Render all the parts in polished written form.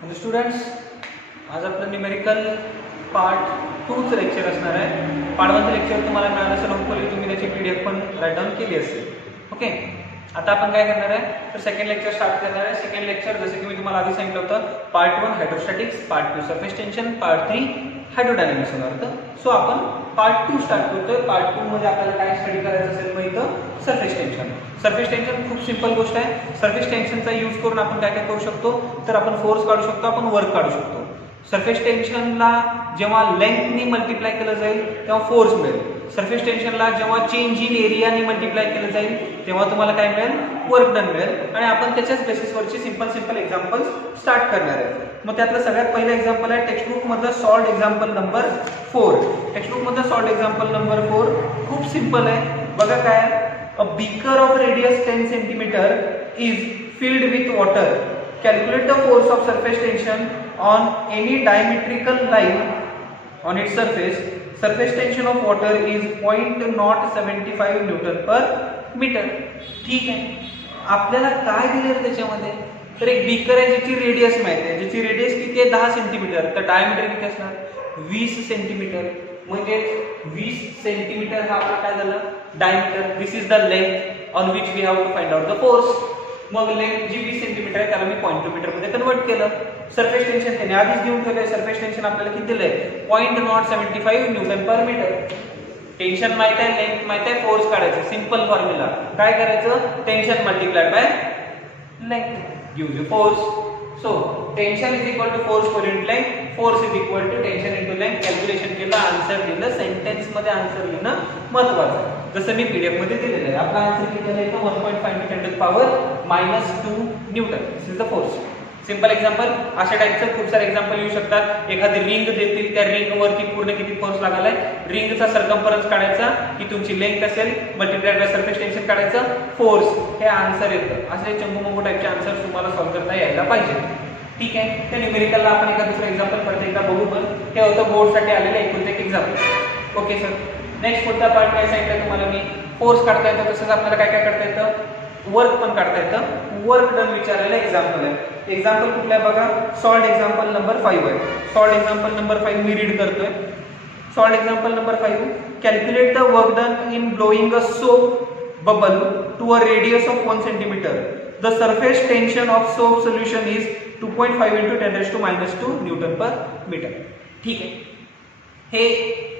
म्हणजे स्टुडंट्स, आज आपलं न्यूमेरिकल पार्ट 2चं लेक्चर असणार आहे. पार्ट 1चं लेक्चर तुम्हाला मिळालं असेल, होपफुली तुम्ही त्याची PDF पण राईट डाऊन केली असेल. ओके, आता आपण काय करणार आहे, तर सेकंड लेक्चर स्टार्ट करणार आहे. सेकंड लेक्चर जसं की मी तुम्हाला आधी सांगितलं होतं, part 1 hydrostatics, part 2 surface tension, part 3 हायड्रोडायनॅमिक्स होणार होतं. सो आपण पार्ट 2 स्टार्ट करतोय. पार्ट 2 मध्ये आपल्याला काय स्टडी करायचं असेल मग इथं सरफेस टेन्शन. सरफेस टेन्शन खूप सिंपल गोष्ट आहे. सरफेस टेन्शनचा यूज करून आपण काय काय करू शकतो, तर आपण फोर्स काढू शकतो, आपण वर्क काढू शकतो. सरफेस टेन्शनला जेव्हा लेंथनी मल्टिप्लाय केलं जाईल तेव्हा फोर्स मिळेल. सरफेस टेन्शनला जेव्हा चेंज इन एरियानी मल्टिप्लाय केलं जाईल तेव्हा तुम्हाला काय मिळेल, वर्क डन मिळेल. आणि आपण त्याच्याच बेसिसवरची सिंपल एक्झाम्पल्स स्टार्ट करणार आहे. मग त्यातलं सगळ्यात पहिलं एक्झाम्पल आहे टेक्स्टबुक मधलं सॉल्व्ड एक्झाम्पल नंबर 4. टेक्स्टबुक मधलं सॉल्व्ड एक्झाम्पल नंबर 4 खूप सिंपल आहे. बघा काय, a beaker of radius 10 centimeter is filled with water. Calculate the force of surface tension on any diametrical line on its surface. Surface tension of water is 0.075 Newton per meter. ठीक आहे, आपल्याला काय दिलेलं त्याच्यामध्ये, तर एक बीकर आहे ज्याची रेडियस माहिती आहे. ज्याची रेडियस किती आहे, 10 सेंटीमीटर. तर डायमीटर किती असणार, 20 सेंटीमीटर. म्हणजे 20 सेंटीमीटर हा आपला काय झालं, diameter. This is the length on which we have to find out the force. मग लेंथ जी 20 सेंटीमीटर आहे त्याला मी पॉईंट टू मीटर मध्ये कन्वर्ट केलं. सरफेस टेन्शन त्याने आधीच देऊन ठेवलंय. सरफेस टेन्शन आपल्याला किती दिलंय, 0.075 न्यूटन पर मीटर. टेन्शन माहित आहे, लेंथ माहित आहे, फोर्स काढायचं. सिंपल फॉर्म्युला काय करायचं, tension multiplied by length gives you force. So tension is equal to force per unit length, force is equal to tension into length. Calculation केलं, answer दिलं. Sentence मध्ये आन्सर लिहिणं महत्त्वाचं आहे, जसं मी PDF मध्ये दिलेलं आहे. आपला आन्सर किती आला इथं, 1.5 × 10⁻² Newton. This is the force. Simple example. अशा टाइपचं खूप सारे एक्झाम्पल येऊ शकतात. एखादी रिंग देतील, त्या रिंग वरती पूर्ण किती फोर्स लागालाय, रिंगचा सर्कम्फरन्स काढायचा, की तुमची लेंथ असेल, मल्टिप्लाइड बाय सरफेस टेन्शन काढायचं, फोर्स, हे आन्सर येतं. असे चंगू टाइपचे आन्सर तुम्हाला सॉल्व्ह करता यायला पाहिजे. ठीक आहे, त्या न्यूमेरिकलला आपण एका दुसरं एक्झाम्पल परत एकदा बघू. पण हे होतं बोर्डसाठी आलेलं एकूण एक एक्झाम्पल. ओके सर, नेक्स्ट पुढचा पार्ट काय सांगितलं तुम्हाला मी, फोर्स काढता येतं. तसंच आपल्याला काय काय काढता येतं, वर्क पण काढता येतं. वर्क डन विचारलेलं एक्झाम्पल आहे. एक्झाम्पल कुठलं आहे बघा, सॉल्व्ड एक्झाम्पल नंबर 5 आहे. सॉल्व्ड एक्झाम्पल नंबर 5 मी रीड करतोय. Solved example number 5, calculate the work done in blowing a soap bubble to a radius of 1 centimetre. The surface tension of soap solution is 2.5 × 10⁻² newton per metre. ठीक आहे, हे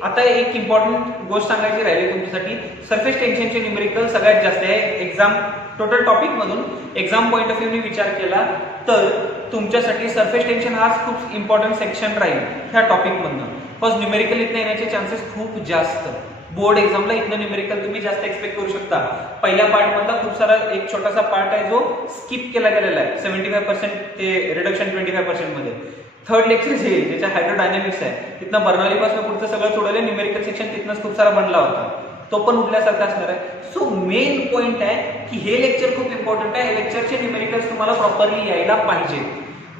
आता एक important गोष्ट सांगायची राहिली तुमच्यासाठी. सरफेस टेन्शनचे न्यूमेरिकल सगळ्यात जास्त आहे. एक्झाम टोटल टॉपिक मधून एक्झाम पॉईंट ऑफ व्ह्यूने विचार केला तर तुमच्यासाठी सरफेस टेन्शन हाच खूप इम्पॉर्टंट सेक्शन राहील ह्या टॉपिक मधनं. फर्स्ट न्यूमेरिकल इथनं येण्याचे चान्सेस खूप जास्त. बोर्ड एक्झामला इथनं न्यूमेरिकल तुम्ही जास्त एक्सपेक्ट करू शकता. पहिल्या पार्ट मधला खूप सारा एक छोटासा पार्ट आहे जो स्किप केला गेलेला आहे 75% ते रिडक्शन 25% मध्ये. थर्ड लेक्चर जे ज्याच्या हायड्रोडायनॅमिक्स आहे, तिथनं बर्नौलीपासून पुढचं सगळं सोडवलं. न्यूमेरिकल सेक्शन तिथनंच खूप सारा बनला होता, तो पण उठल्यासारखा असणार आहे. सो मेन पॉइंट आहे की हे लेक्चर खूप इम्पॉर्टंट आहे. हे लेक्चरचे न्यूमेरिकल्स तुम्हाला प्रॉपरली यायला पाहिजे.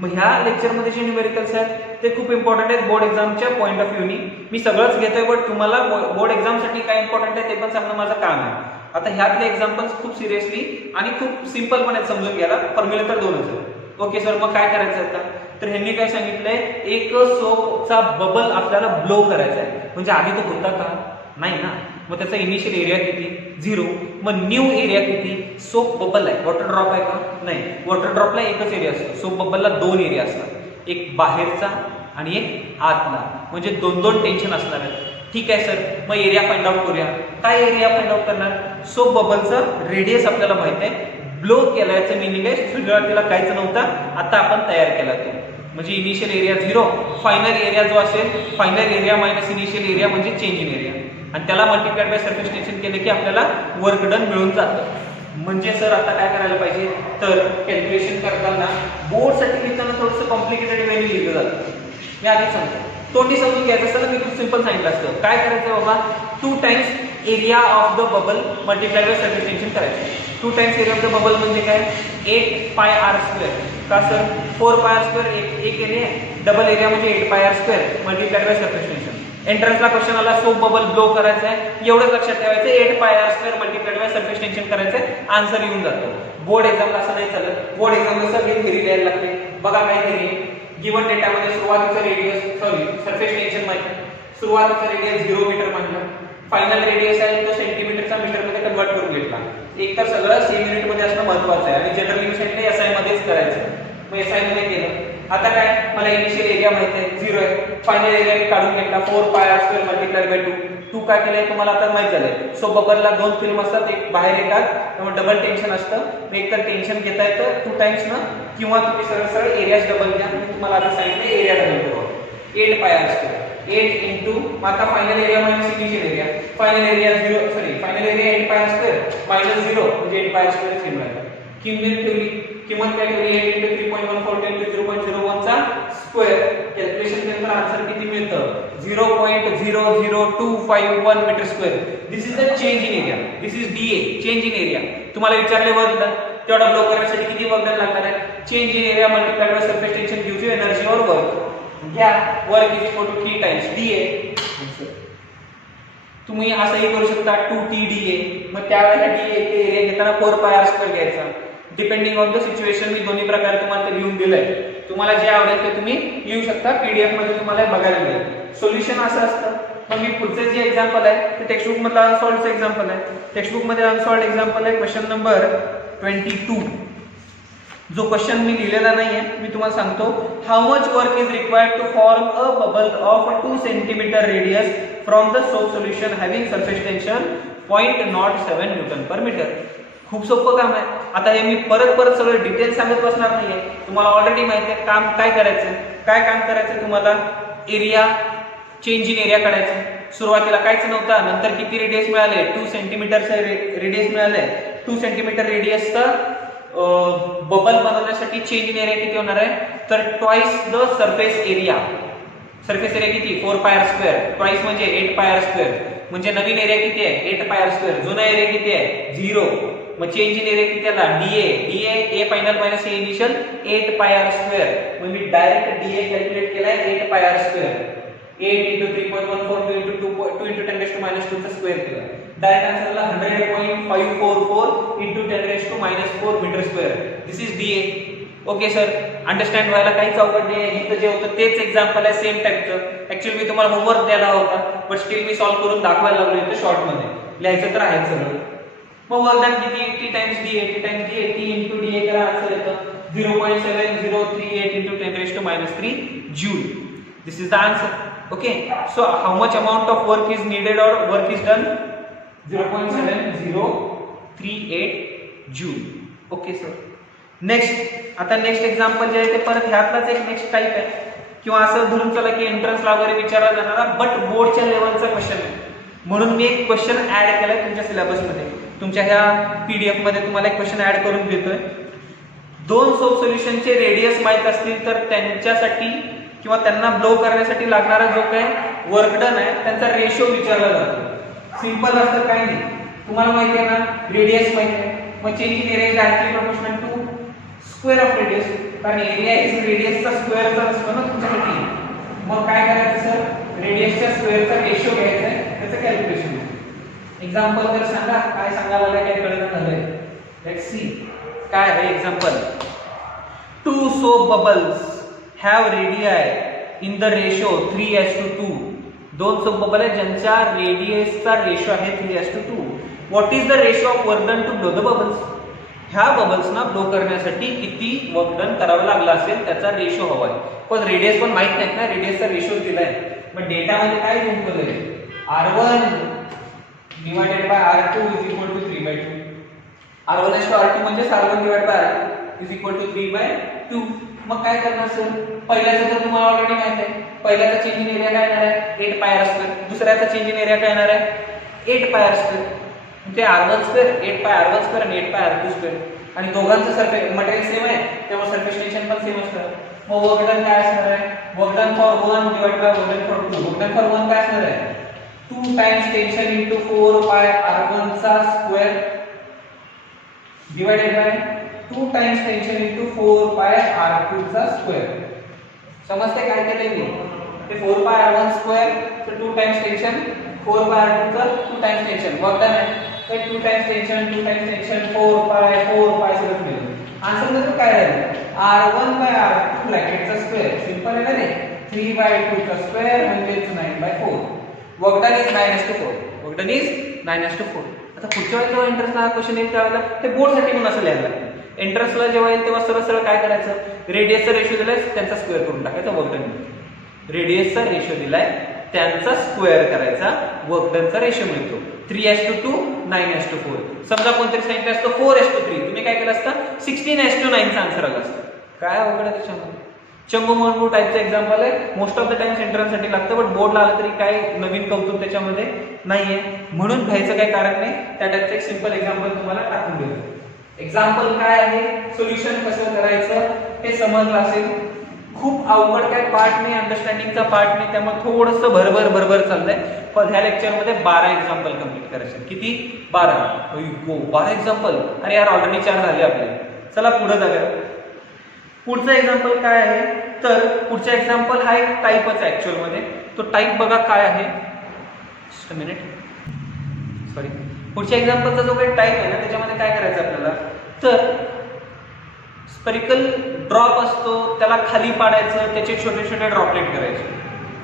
मग ह्या लेक्चरमध्ये जे न्यूमेरिकल्स आहेत ते खूप इम्पॉर्टंट आहेत बोर्ड एक्झामच्या पॉईंट ऑफ व्ह्यूनी. मी सगळंच घेतोय, बट तुम्हाला बोर्ड एक्झामसाठी काय इम्पॉर्टंट आहे ते पण सांगणं माझं काम आहे. आता ह्यातले एक्झाम्पल्स खूप सिरियसली आणि खूप सिंपल पण आहेत समजून घ्यायला. फॉर्म्युला तर 2च आहे. ओके सर, मग काय करायचं आता, तर ह्यांनी काय सांगितलंय, एक सोपचा बबल आपल्याला ब्लो करायचा आहे. म्हणजे आधी तो होता का, नाही ना. मग त्याचा इनिशियल एरिया किती, 0. मग न्यू एरिया किती, सोप बबल आहे, वॉटर ड्रॉप आहे का, नाही. वॉटर ड्रॉपला एकच एरिया असतो, सोप बबलला 2 एरिया असतात, एक बाहेरचा आणि एक आतला. म्हणजे 2 टेन्शन असणार आहेत. ठीक आहे सर, मग एरिया फाइंड आउट करूया. काय एरिया फाइंड आउट करणार, सोप बबलचं रेडियस आपल्याला माहित आहे. ब्लो केल्याचं मिनिंग आहे सुरुवातीला काहीच नव्हता, आता आपण तयार केला तो. म्हणजे इनिशियल एरिया 0, फायनल एरिया जो असेल, final area minus initial area म्हणजे चेंज इन एरिया, आणि त्याला मल्टिप्लाइड बाय सरफेस टेन्शन केलं की आपल्याला वर्क डन मिळून जातं. म्हणजे सर आता काय करायला पाहिजे, तर कॅल्क्युलेशन करताना बोर्डसाठी लिहिताना थोडंसं कॉम्प्लिकेटेड वेने लिहिलं जातं. मी आधी सांगतो, तोंडी समजून घ्यायचं असतं ना, मी खूप सिंपल सांगितलं असतं. काय करायचं बाबा, 2 times area of the bubble multiplied by surface tension करायचं. 2 times area of the bubble म्हणजे काय, 8πr². का सर, 4πr², एक एरिया आहे. डबल एरिया म्हणजे 8πr² multiplied by surface tension. एंट्रन्सला क्वेश्चन आला, सोप बबल ब्लो करायचा आहे, एवढंच लक्षात ठेवायचं, 8πr² multiplied by surface tension करायचं, आन्सर येऊन जातो. बोर्ड एक्झामला असं नाही चालत. बोर्ड एक्झामला सगळी थेरी लिहायला लागते. बघा काय थेरी, गिवन डेटामध्ये सुरुवातीचा रेडियस सरफेस टेन्शन माहिती आहे, सुरुवातीचा रेडियस 0 मीटर मानला, फायनल रेडियस आहे तो सेंटीमीटरचा मीटरमध्ये कन्वर्ट करून घेतला. एक तर सगळं सेम युनिट मध्ये असणं महत्त्वाचं आहे आणि जनरली मी सांगितलं एसआय मध्येच करायचं. मग एसआय मध्ये केलं. आता काय मला इनिशियल एरिया माहिती आहे 0 आहे, फायनल एरिया मी काढून घेतला 4πr² मल्टिप्लाइड बाय 2 काय केलंय तुम्हाला आता माहित झालंय. सो बबलला 2 फिल्म असतात, एक बाहेर येतात, त्यामुळे डबल टेन्शन असतं. एक तर टेन्शन घेता येतं 2 टाइम्स ना, किंवा तुम्ही सरळ सरळ एरियाज डबल घ्या. मी तुम्हाला आता सांगितलं एरिया डबल करू. 8πr², 8 into आता final area minus initial area, final area 0 final area 8πr² minus 0 म्हणजे 8πr² सेम राहील. किंमत ठेवली, किंमत काय ठेवली 8 into 3.14 into 0.01 चा स्क्वेअर. कॅल्क्युलेशन केल्यानंतर आन्सर किती मिळतं 0.00251 metre square. This is the change in area, this is DA, change in area. तुम्हाला विचारले वर्क डन, तेवढा ब्लो करण्यासाठी किती वर्क डन लागणार आहे. Change in area multiplied by surface tension gives you energy और वर्क. घ्या work is equal to 3 times DA. तुम्ही असंही करू शकता 2TDA. मग त्यावेळेला डीए ते एरिया घेताना 4πr² घ्यायचा. डिपेंडिंग ऑन द सिच्युएशन मी दोन्ही प्रकारे तुम्हाला ते लिहून दिलंय. तुम्हाला जे आवडेल ते तुम्ही लिहू शकता. पीडीएफ मध्ये तुम्हाला बघायला मिळेल. सोल्युशन असं असतं. मग मी पुढचं जे एक्झाम्पल आहे ते टेक्स्टबुक मधलं अनसॉल्वडचं एक्झाम्पल आहे. टेक्स्टबुक मध्ये अनसॉल्वड एक्झाम्पल आहे क्वेश्चन नंबर 22. जो क्वेश्चन मी लिहिलेला नाहीये, मी तुम्हाला सांगतो. How much work is required to form a bubble of 2 centimetre radius from the soap solution having surface tension 0.07 newton per metre. खूप सोपं काम आहे. आता हे मी परत सगळं डिटेल सांगत बसणार नाहीये. तुम्हाला ऑलरेडी माहिती आहे काम काय करायचं. काय काम करायचं तुम्हाला, एरिया चेंज इन एरिया काढायचं. सुरुवातीला काहीच नव्हता, नंतर किती रेडियस मिळाले 2 सेंटीमीटरचे रेडियस मिळाले. 2 सेंटीमीटर रेडियसचं बबल बनवण्यासाठी चेंज इन एरिया किती होणार आहे तर twice the surface area. Surface area किती 4πr², ट्वाइस म्हणजे 8πr². म्हणजे नवीन एरिया किती आहे 8πr², जुना एरिया किती आहे 0. मग चेंज इन एरिया किती आला DA A final minus A initial 8πr². मग मी डायरेक्ट डीए कॅल्क्युलेट केलाय 8πr². 8 into 3.14 into 2 into 10 raised to minus 2 चा स्क्वेअर केला. डायरेक्ट आन्सरला 100.544 into 10 raised to minus 4 metre square. This is dA. Okay sir, understand व्हायला काहीच अवघड नाही. इथं जे होतं तेच एक्झाम्पल आहे सेम टाइपचं. ऍक्च्युअली मी तुम्हाला होमवर्क द्यायला होता, बट स्टील मी सॉल्व्ह करून दाखवायला लागलो इथं शॉर्ट मध्ये. लिहायचं तर आहे सगळं. मग वर्क डन किती T times DA, T times DA, T into DA करा, आन्सर येतं 0.7038 into 10 raised to minus 3 joule. This is the answer. Okay, so how much amount of work is needed or work is done 0.7038 joule. Okay sir. Next, आता next example जे आहे ते परत ह्यातलाच एक next type आहे, किंवा असं धरून चला की एंट्रन्सला वगैरे विचारला जाणारा बट बोर्डच्या लेवलचा क्वेश्चन आहे. म्हणून मी एक क्वेश्चन ऍड केलाय तुमच्या सिलेबसमध्ये. तुमच्या ह्या पीडीएफ मध्ये तुम्हाला एक क्वेश्चन ऍड करून देतोय. 2 सोप सोल्युशनचे रेडियस माहित असतील तर त्यांच्यासाठी किंवा त्यांना ब्लो करण्यासाठी लागणारा जो काय वर्क डन आहे त्यांचा रेशो विचारला जातो. सिंपल असतं काही नाही. तुम्हाला माहिती आहे ना रेडियस माहिती आहे, मग change in area is directly proportional to square of radius. कारण एरिया इज रेडियसचा स्क्वेअरचा असतो ना तुमच्यासाठी. मग काय करायचं सर, रेडियसच्या स्क्वेअरचा रेशो घ्यायचा आहे, त्याचं कॅल्क्युलेशन. एक्झाम्पल तर सांगा, काय सांगायला लागलं काय कळलं झालंय. लेट्स सी काय आहे example. 2 soap bubbles have radii in the ratio 3:2. 2 soap bubble आहे ज्यांच्या रेडियसचा रेशो आहे 3:2. What is the ratio of work done to blow the bubbles. ह्या बबल्सना ब्लो करण्यासाठी किती वर्क डन करावं लागलं असेल त्याचा रेशो हवा आहे. पण रेडियस पण माहित नाही ना, रेडियसचा रेशो दिलाय. मग डेटामध्ये काय लिहून ठेवलंय R1 divided by R2 is equal to 3/2. R1 is to R2 म्हणजे R1 divided by R2 is equal to 3/2. मग काय करणार सर, पहिल्याचं तर तुम्हाला ऑलरेडी माहित आहे. पहिल्याचा चेंज इन एरिया काय येणार आहे 8πr². दुसऱ्याचा चेंज इन एरिया काय येणार आहे 8πr². ते R1² 8πr1² आणि 8πr2². आणि दोघांचं सरफेस मटेरियल सेम आहे त्यामुळे सरफेस टेन्शन पण सेम असतं. मग वर्क डन काय असणार आहे, work done for 1 divide by work done for 2. Work done for 1 काय असणार आहे 2 टाइम्स टेन्शन into 4πr1 चा square divided by 2 times tension into 4πr2 चा स्क्वेअर. समजते काय केलंय मी, ते 4πr1² तर 2 टाइम्स टेन्शन 4πr2 चा 2 टाइम्स टेन्शन वर्क डन आहे. तर 2 टाइम्स टेन्शन 4π सगळं मिळेल. आन्सर मध्ये काय आहे r1/r2 ब्रॅकेटचा स्क्वेअर सिंपल आहे ना रे 3/2 चा स्क्वेअर म्हणजे 9/4 work done is 9:4 work done is 9:4 आता पुढच्या वेळेला जेव्हा एंट्रन्सला हा क्वेश्चन येईल त्यावेळेला ते बोर्ड साठी म्हणून असं लिहायला लागतं एंट्रन्सला जेव्हा येईल तेव्हा सरळ सरळ काय करायचं रेडियसचा रेशो दिलाय त्यांचा स्क्वेअर करून टाकायचा वर्क डन रेडियसचा रेशो दिलाय त्यांचा स्क्वेअर करायचा वर्क डनचा रेशो मिळतो 3:2 9:4 समजा कोणतरी सांगितलं असतं 4:3 तुम्ही काय केलं असतं 16:9 चा आन्सर आला असतं काय अवघड आहे त्याच्यामध्ये चंबू मंगू टाइपचं एक्झाम्पल आहे most of the times entrance साठी लागतं बट बोर्डला आलं तरी काय नवीन कौतुक त्याच्यामध्ये नाहीये म्हणून भ्यायचं काही कारण नाही त्या टाइपचं एक सिंपल एक्झाम्पल तुम्हाला टाकून देतो एक्झाम्पल काय आहे सोल्युशन कसं करायचं हे समजलं असेल खूप अवघड काय पार्ट नाही अंडरस्टँडिंगचा पार्ट नाही त्यामुळे थोडंसं भरभर चाललंय पण ह्या लेक्चरमध्ये 12 एक्झाम्पल कंप्लीट करायचे किती 12 एक्झाम्पल अरे यार ऑलरेडी 4 झाले आपले चला पुढे जाऊया पुढचा एक्झाम्पल काय आहे तर पुढचा एक्झाम्पल हा एक टाईपच आहे ऍक्च्युअल मध्ये तो टाईप बघा काय आहे जस्ट अ मिनिट सॉरी पुढच्या एक्झाम्पलचा जो काही टाईप आहे ना त्याच्यामध्ये काय करायचं आपल्याला तर स्पेरिकल ड्रॉप असतो त्याला खाली पाडायचं त्याचे छोटे छोटे ड्रॉपलेट करायचे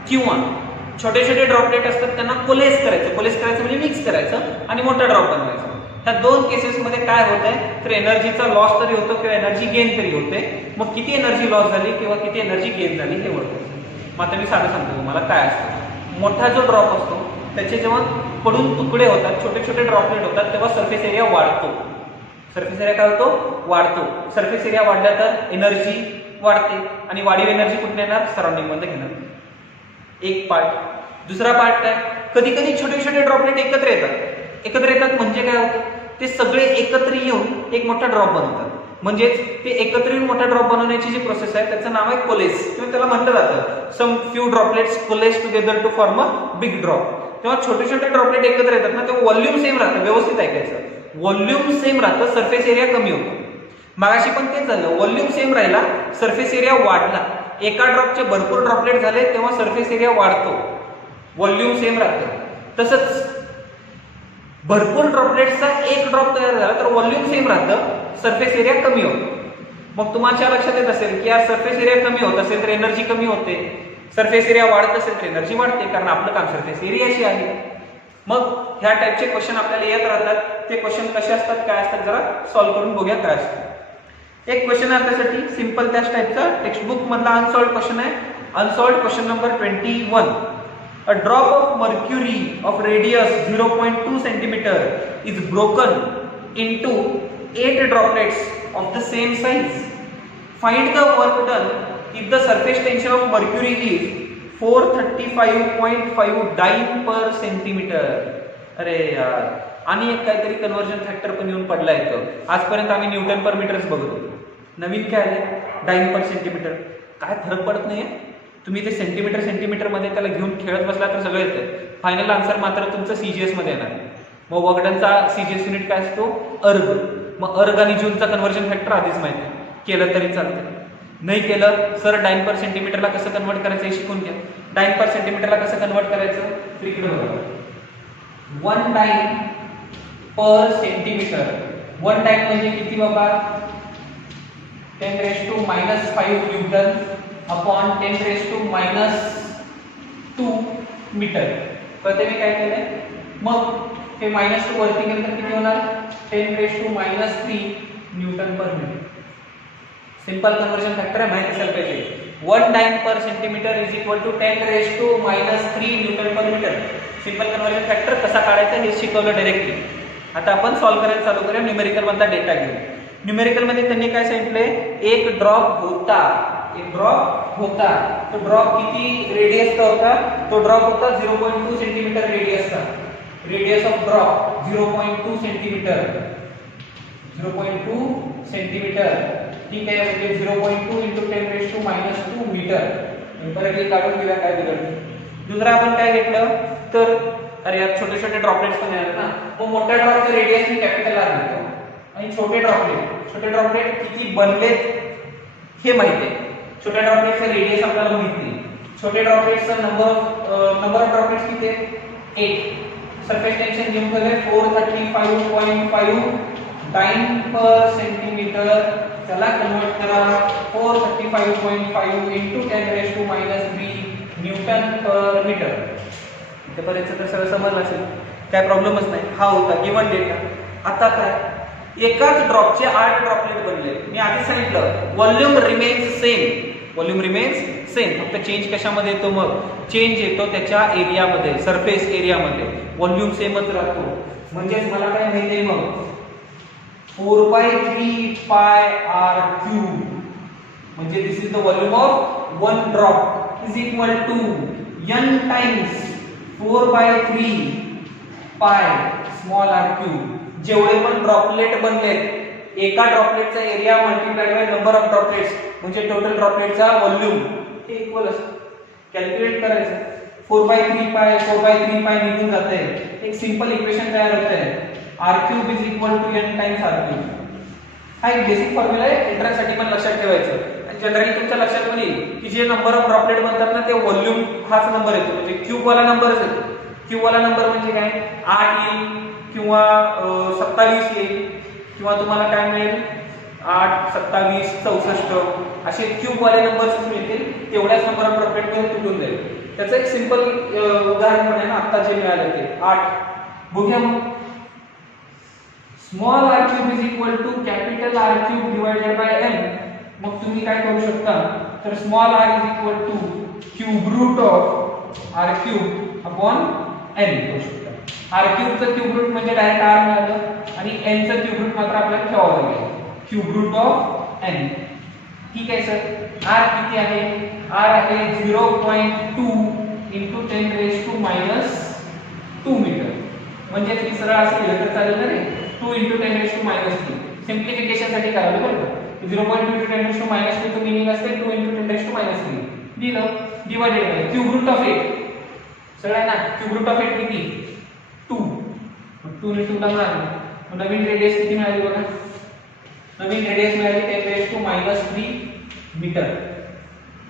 किंवा छोटे छोटे ड्रॉपलेट असतात त्यांना कोलेस करायचं म्हणजे मिक्स करायचं आणि मोठा ड्रॉप बनवायचा ह्या दोन केसेस मध्ये काय होत आहे तर एनर्जीचा लॉस तरी होतो किंवा एनर्जी गेन तरी होते मग किती एनर्जी लॉस झाली किंवा किती एनर्जी गेन झाली हे ओळखायचं मग आता मी साधं सांगतो तुम्हाला काय असतं मोठा जो ड्रॉप असतो त्याचे जेव्हा पडून तुकडे होतात छोटे छोटे ड्रॉपलेट होतात तेव्हा सरफेस एरिया वाढतो सरफेस एरिया काय होतो वाढतो सरफेस एरिया वाढला तर एनर्जी वाढते आणि वाढीव एनर्जी कुठे येणार सराउंडिंग मध्ये घेणार एक पार्ट दुसरा पार्ट काय कधी कधी छोटे छोटे ड्रॉपलेट एकत्र येतात म्हणजे काय होतं ते सगळे एकत्र येऊन एक मोठा ड्रॉप बनवतात म्हणजेच ते एकत्र येऊन मोठा ड्रॉप बनवण्याची जी प्रोसेस आहे त्याचं नाव आहे कोलेस किंवा त्याला म्हटलं जातं some few droplets coalesce together to form a big drop तेव्हा छोटे छोटे ड्रॉपलेट एकत्र येतात ना तेव्हा व्हॉल्यूम सेम राहतं व्यवस्थित ऐकायचं व्हॉल्यूम सेम राहतं सरफेस एरिया कमी होतो मगाशी पण तेच झालं व्हॉल्यूम सेम राहिला सरफेस एरिया वाढला एका ड्रॉपचे भरपूर ड्रॉपलेट झाले तेव्हा सरफेस एरिया वाढतो व्हॉल्यूम सेम राहतं तसंच भरपूर ड्रॉपलेट्सचा एक ड्रॉप तयार झाला तर व्हॉल्यूम सेम राहतं सरफेस एरिया कमी होतो मग तुम्हाला लक्षात येत असेल की यार सरफेस एरिया कमी होत असेल तर एनर्जी कमी होते सरफेस एरिया वाढत असेल तर एनर्जी वाढते कारण आपलं काम सरफेस एरियाशी आहे मग ह्या टाइपचे क्वेश्चन आपल्याला येत राहतात ते क्वेश्चन कसे असतात काय असतात जरा सॉल्व्ह करून बघूया काय असतं एक क्वेश्चन आहे आपल्यासाठी सिंपल त्याच टाइपचा टेक्स्टबुक मधला अनसॉल्व्ड क्वेश्चन आहे unsolved question number 21 A drop of mercury of radius 0.2 centimeter is broken into 8 droplets of the same size. Find the work done if the surface tension of mercury is 435.5 dyne per centimeter. अरे यार आणि एक काहीतरी conversion factor पण येऊन पडला येतो आजपर्यंत आम्ही न्यूटन पर मीटर्स बघत होतो नवीन काय आले डाईन पर सेंटीमीटर काय फरक पडत नाहीये तुम्ही ते सेंटीमीटर मध्ये त्याला घेऊन खेळत बसला तर सगळं येतं फायनल आन्सर मात्र तुमचं सीजीएस मध्ये येणार मग वर्कडनचा सीजीएस युनिट काय असतो अर्ग मग अर्ग आणि जूलचा कन्वर्जन फॅक्टर आधीच माहिती केलं तरी चालतं नाही केलं सर डाईन पर सेंटीमीटरला कसं कन्वर्ट करायचं हे शिकून घ्या डाईन पर सेंटीमीटरला कसं कन्वर्ट करायचं तर इकडे बघा 1 डाईन पर सेंटीमीटर 1 डाईन म्हणजे किती बाबा 10⁻⁻5 न्यूटन अपॉन 10⁻⁻2 मीटर कळते मी काय केलंय मग हे -2 वरती गेलं तर किती होणार 10⁻⁻3 newton per metre simple conversion factor आहे माहिती असायला पाहिजे 1 dyne per centimetre is equal to 10⁻⁻3 newton per metre simple conversion factor कसा काढायचा हे शिकवलं डायरेक्टली आता आपण सॉल्व्ह करायला चालू करूया न्यूमेरिकल मधला डेटा घेऊन न्यूमेरिकल मध्ये त्यांनी काय सांगितलंय एक ड्रॉप होता तो ड्रॉप किती रेडियसचा होता तो ड्रॉप होता 0.2 सेंटीमीटर रेडियसचा radius of drop 0.2 centimetre 0.2 centimetre ठीक आहे म्हणजे 0.2 × 10⁻⁻2 मीटर परत काढून घेऊया काय दिलं दुसरा आपण काय घेतलं तर अरे यार छोटे छोटे ड्रॉपलेट्स पण आहेत ना मग मोठ्या ड्रॉपचं रेडियस मी कॅपिटल आर घेतो आणि छोटे ड्रॉपलेट किती बनलेत हे माहिती आहे छोट्या ड्रॉपलेटचं रेडियस आपल्याला माहित नाही छोटे ड्रॉपलेट्सचा नंबर ऑफ ड्रॉपलेट्स किती आहे 8 सरफेस टेन्शन घेऊन गेले 435.5 टाइम पर सेंटीमीटर, त्याला कन्वर्ट करा 435.5 × 10⁻³ न्यूटन पर मीटर. इथेपर्यंत तर सगळं समजलं असेल, काय प्रॉब्लेमच नाही. हा होता गिवन डेटा. आता काय, एकाच ड्रॉपचे 8 ड्रॉपलेट बनले. मी आधी सांगितलं volume remains same, volume remains same, फक्त चेंज कशामध्ये येतो, मग चेंज येतो त्याच्या एरियामध्ये, सरफेस एरियामध्ये. व्हॉल्यूम सेमच राहतो. म्हणजेच मला काय माहिती आहे, मग 4/3πr³ म्हणजे this is the volume of one drop is equal to n times 4/3π small r³. जेवढे पण ड्रॉपलेट बनलेत, एका ड्रॉपलेटचा area multiplied by number of droplets म्हणजे टोटल ड्रॉपलेटचा व्हॉल्यूम हे इक्वल असतं. कॅल्क्युलेट करायचं. 4/3π निघून जाते. एक सिंपल इक्वेशन तयार होते, r³ is equal to n times r³. हा एक बेसिक फॉर्म्युला आहे, एंट्रन्स साठी पण लक्षात ठेवायचं. आणि जनरली तुमच्या लक्षात पण येईल की जे नंबर ऑफ ड्रॉपलेट बनतात ना, ते व्हॉल्यूम हाच नंबर येतो, म्हणजे क्यूब वाला नंबरच येतो. क्यूब वाला नंबर म्हणजे काय, 8 येईल किंवा 27 येईल किंवा तुम्हाला काय मिळेल 8, 27, 64 असे क्यूब वाले नंबर्स मिळतील. तेवढ्याच नंबर ऑफ ड्रॉपलेट मध्ये तुटून जाईल. त्याचं एक सिंपल उदाहरण पण आहे ना, आता जे मिळाले ते 8. बघूया मग. Small r³ is equal to capital R³ divided by n. मग तुम्ही काय करू शकता, तर small r is equal to cube root of r³ upon n करू शकता. r³ चं क्यूब रूट म्हणजे डायरेक्ट r मिळालं आणि n चं क्यूब रूट मात्र आपल्याला ठेवावं लागेल, क्यूब रूट ऑफ n. ठीक आहे सर. r किती आहे, r आहे 0.2 × 10⁻² मीटर. म्हणजे तुम्ही सरळ असं लिहिलं तर चालेल ना रे, 2 × 10⁻³ सिंप्लिफिकेशन साठी करावे बरोबर. 0.2 × 10⁻² चं मीनिंग असते 2 × 10⁻³ दिलं divided by cube root of 8. सरळ आहे ना, क्यूब रूट ऑफ 8 किती 2. 2 ने 2 ला मारलं. नवीन रेडियस किती मिळाली बघा, नवीन रेडियस मिळाली 10⁻³ मीटर.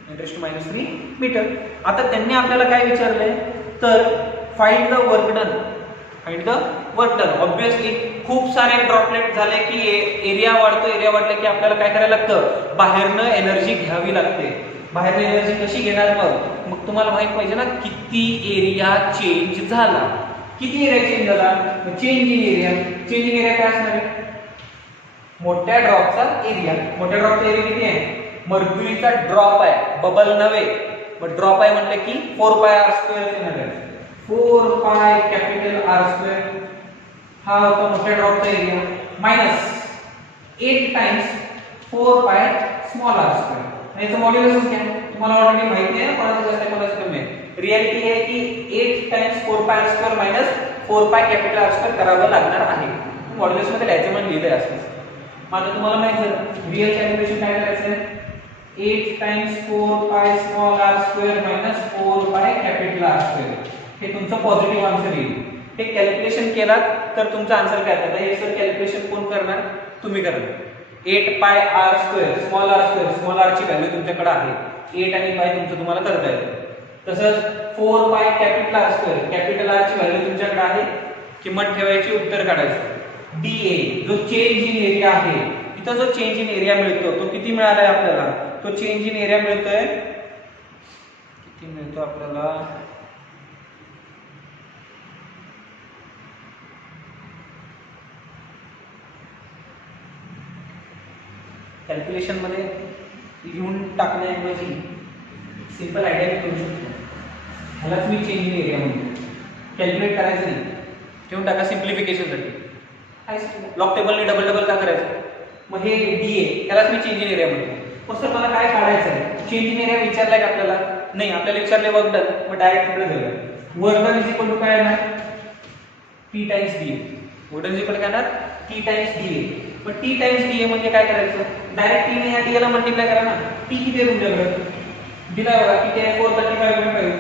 10⁻³ मीटर. आता त्यांनी आपल्याला काय विचारलंय, तर find the work done. Find the work done. Obviously खूप सारे ड्रॉपलेट झाले की एरिया वाढतो, एरिया वाढला की आपल्याला काय करायला लागतं, बाहेरनं एनर्जी घ्यावी लागते. बाहेरनं एनर्जी कशी घेणार, मग तुम्हाला माहित पाहिजे ना किती एरिया चेंज झाला. किती एरिया चेंज झाला, change in area. Change in area काय असणार आहे, मोठ्या ड्रॉपचा एरिया. मोठ्या ड्रॉपचा एरिया किती आहे, मर्क्युरीचा ड्रॉप आहे, बबल नव्हे. मग ड्रॉप आहे म्हटलं की 4πr² येणार आहे. 4π कॅपिटल R². हा होता मोठ्या ड्रॉपचा area minus 8 times 4π small r². याचं मॉड्युलस काय तुम्हाला ऑलरेडी माहिती आहे ना, कोणाचं जास्त कोणाचं कमी आहे. रियालिटी आहे की 8 times 4πr² minus 4π capital R² करावं लागणार आहे. मॉड्युलस मध्ये लिहायचं म्हणून लिहिलंय असं. आता तुम्हाला माहिती आहे रियल कॅल्क्युलेशन काय करायचं आहे, 8 times 4π small r² minus 4π capital R². हे तुमचं पॉझिटिव्ह आन्सर येईल. हे कॅल्क्युलेशन केलात तर तुमचा आन्सर काय येतं. हे सर कॅल्क्युलेशन कोण करणार, तुम्ही करणार. 8πr², small r², small r ची व्हॅल्यू तुमच्याकडे आहे. 8 आणि π तुमचं तुम्हाला करता येतं. तसंच 4π कॅपिटल R², कॅपिटल R ची व्हॅल्यू तुमच्याकडे आहे. किंमत ठेवायची, उत्तर काढायचं. DA जो चेंज इन एरिया आहे, इथं जो चेंज इन एरिया मिळतो तो किती मिळालाय आपल्याला, तो चेंज इन एरिया मिळतोय किती मिळतो आपल्याला, कॅल्क्युलेशन मध्ये लिहून टाकण्याऐवजी सिंपल आयडिया करू शकतो. ह्यालाच मी चेंज इन एरिया म्हणतो. कॅल्क्युलेट करायचं नाही, ठेवून टाका सिंप्लिफिकेशन साठी. लॉग टेबलने डबल डबल का करायचं, मग हे DA त्यालाच मी चेंज इन एरिया म्हणतो. मग सर मला काय काढायचं आहे, चेंज इन एरिया विचारलाय का आपल्याला, नाही आपल्याला विचारले वर्क डन. मग डायरेक्ट इकडे जाऊया. Work done is equal to काय येणार, T times DA. Work done is equal to येणार, T टाइम्स DA. मग T टाइम्स DA म्हणजे काय करायचं, डायरेक्ट T ने या DA ला मल्टिप्लाय करा ना. T किती आहे तुमच्याकडे, दिला बघा किती आहे 435.5.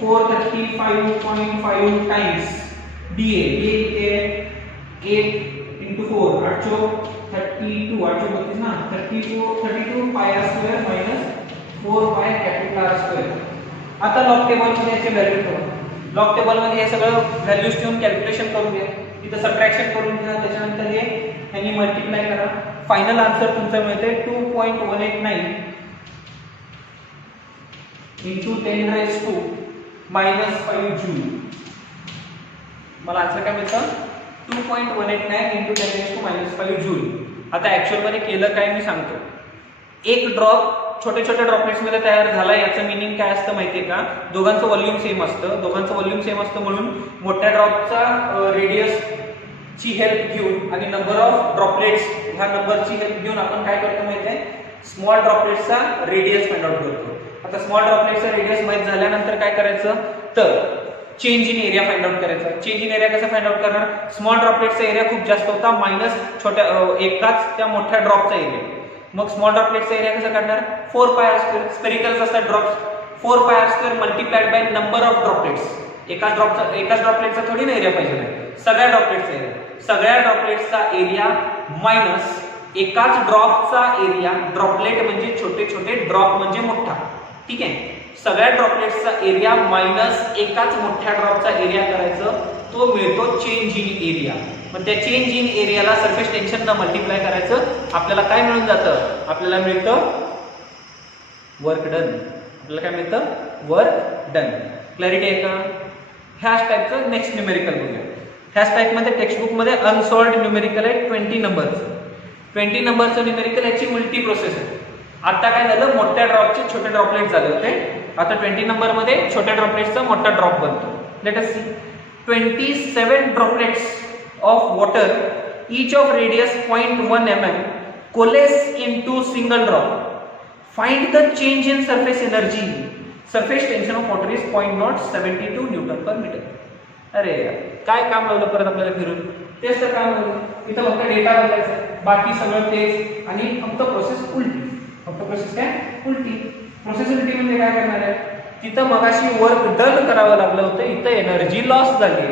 435.5 टाइम्स DA. DA किती आहे 8 × 4 8 चौक 32 8 चौक 32 ना, 32 πr² मायनस 4π कॅपिटल R². आता लॉग टेबल मध्ये याचे व्हॅल्यू ठेवा. लॉग टेबल मध्ये हे सगळं व्हॅल्यूज ठेवून कॅल्क्युलेशन करून घ्या. इथं सबट्रॅक्शन करून घ्या, त्याच्यानंतर हे यांनी मल्टिप्लाय करा, फायनल आन्सर तुमचं मिळते 2.189 इंटू 10⁻⁻5 जूल. मला आन्सर काय मिळतं 2.189 इंटू 10⁻⁻5 जूल. आता ऍक्च्युअल मध्ये केलं काय मी सांगतो. एक ड्रॉप छोटे छोटे ड्रॉपलेट्स मध्ये तयार झाला, याचं मिनिंग काय असतं माहितीये का, दोघांचं व्हॉल्यूम सेम असतं, म्हणून मोठ्या ड्रॉपचा रेडियस ची हेल्प घेऊन आणि नंबर ऑफ ड्रॉपलेट्स ह्या नंबरची हेल्प घेऊन आपण काय करतो माहितीये, स्मॉल ड्रॉपलेट्सचा रेडियस फाइंड आउट करतो. आता स्मॉल ड्रॉपलेट्सचा रेडियस माहित झाल्यानंतर काय करायचं, तर change in area find out करायचा. चेंज इन एरिया कसं फाइंड आउट करणार, स्मॉल ड्रॉपलेटचा एरिया खूप जास्त होता मायनस छोट्या एकाच त्या मोठ्या ड्रॉपचा एरिया. मग स्मॉल ड्रॉपलेटचा एरिया कसं काढणार, 4πr², स्पेरिकल्स असतात drops, 4πr² multiplied by number of droplets. एकाच ड्रॉपलेटचा थोडी ना एरिया पाहिजे नाही, सगळ्या ड्रॉपलेटचा एरिया, सगळ्या ड्रॉपलेट्सचा एरिया मायनस एकाच ड्रॉपचा एरिया. ड्रॉपलेट म्हणजे छोटे छोटे, ड्रॉप म्हणजे मोठा, ठीक आहे. सगळ्या ड्रॉपलेट्सचा एरिया मायनस एकाच मोठ्या ड्रॉपचा एरिया करायचं, तो मिळतो चेंज इन एरिया. मग त्या change in areola surface tension न मल्टिप्लाय करायचं, आपल्याला काय मिळून जातं, आपल्याला मिळतं वर्क डन. आपल्याला काय मिळतं, वर्क डन. क्लॅरिटी आहे का. ह्याच टाईपचं नेक्स्ट न्यूमेरिकल बघूया. ह्याच टाईपमध्ये टेक्स्टबुक मध्ये अनसॉल्व्ड न्यूमेरिकल आहे 20 नंबरचं न्यूमेरिकल. याची उलटी प्रोसेस आहे. आता काय झालं, मोठ्या ड्रॉपचे छोटे ड्रॉपलेट झाले होते, आता 20 नंबर मध्ये छोट्या ड्रॉपलेट्सचा मोठा ड्रॉप बनतो. Let us see. 27 droplets of water, each of radius 0.1 mm, coalesce into single drop. Find the change in surface energy. Surface tension of water is 0.072 Newton per meter. अरे यार, काय काम लावलं परत आपल्याला फिरून, तेच तर काम लावलं. इथं फक्त डेटा बदलायचा, बाकी सगळं तेच, आणि फक्त प्रोसेस उलटी. प्रोसेस उलटी म्हणजे काय करणार आहे, तिथं मगाशी वर्क डन करावं लागलं होतं, इथं एनर्जी लॉस झाली,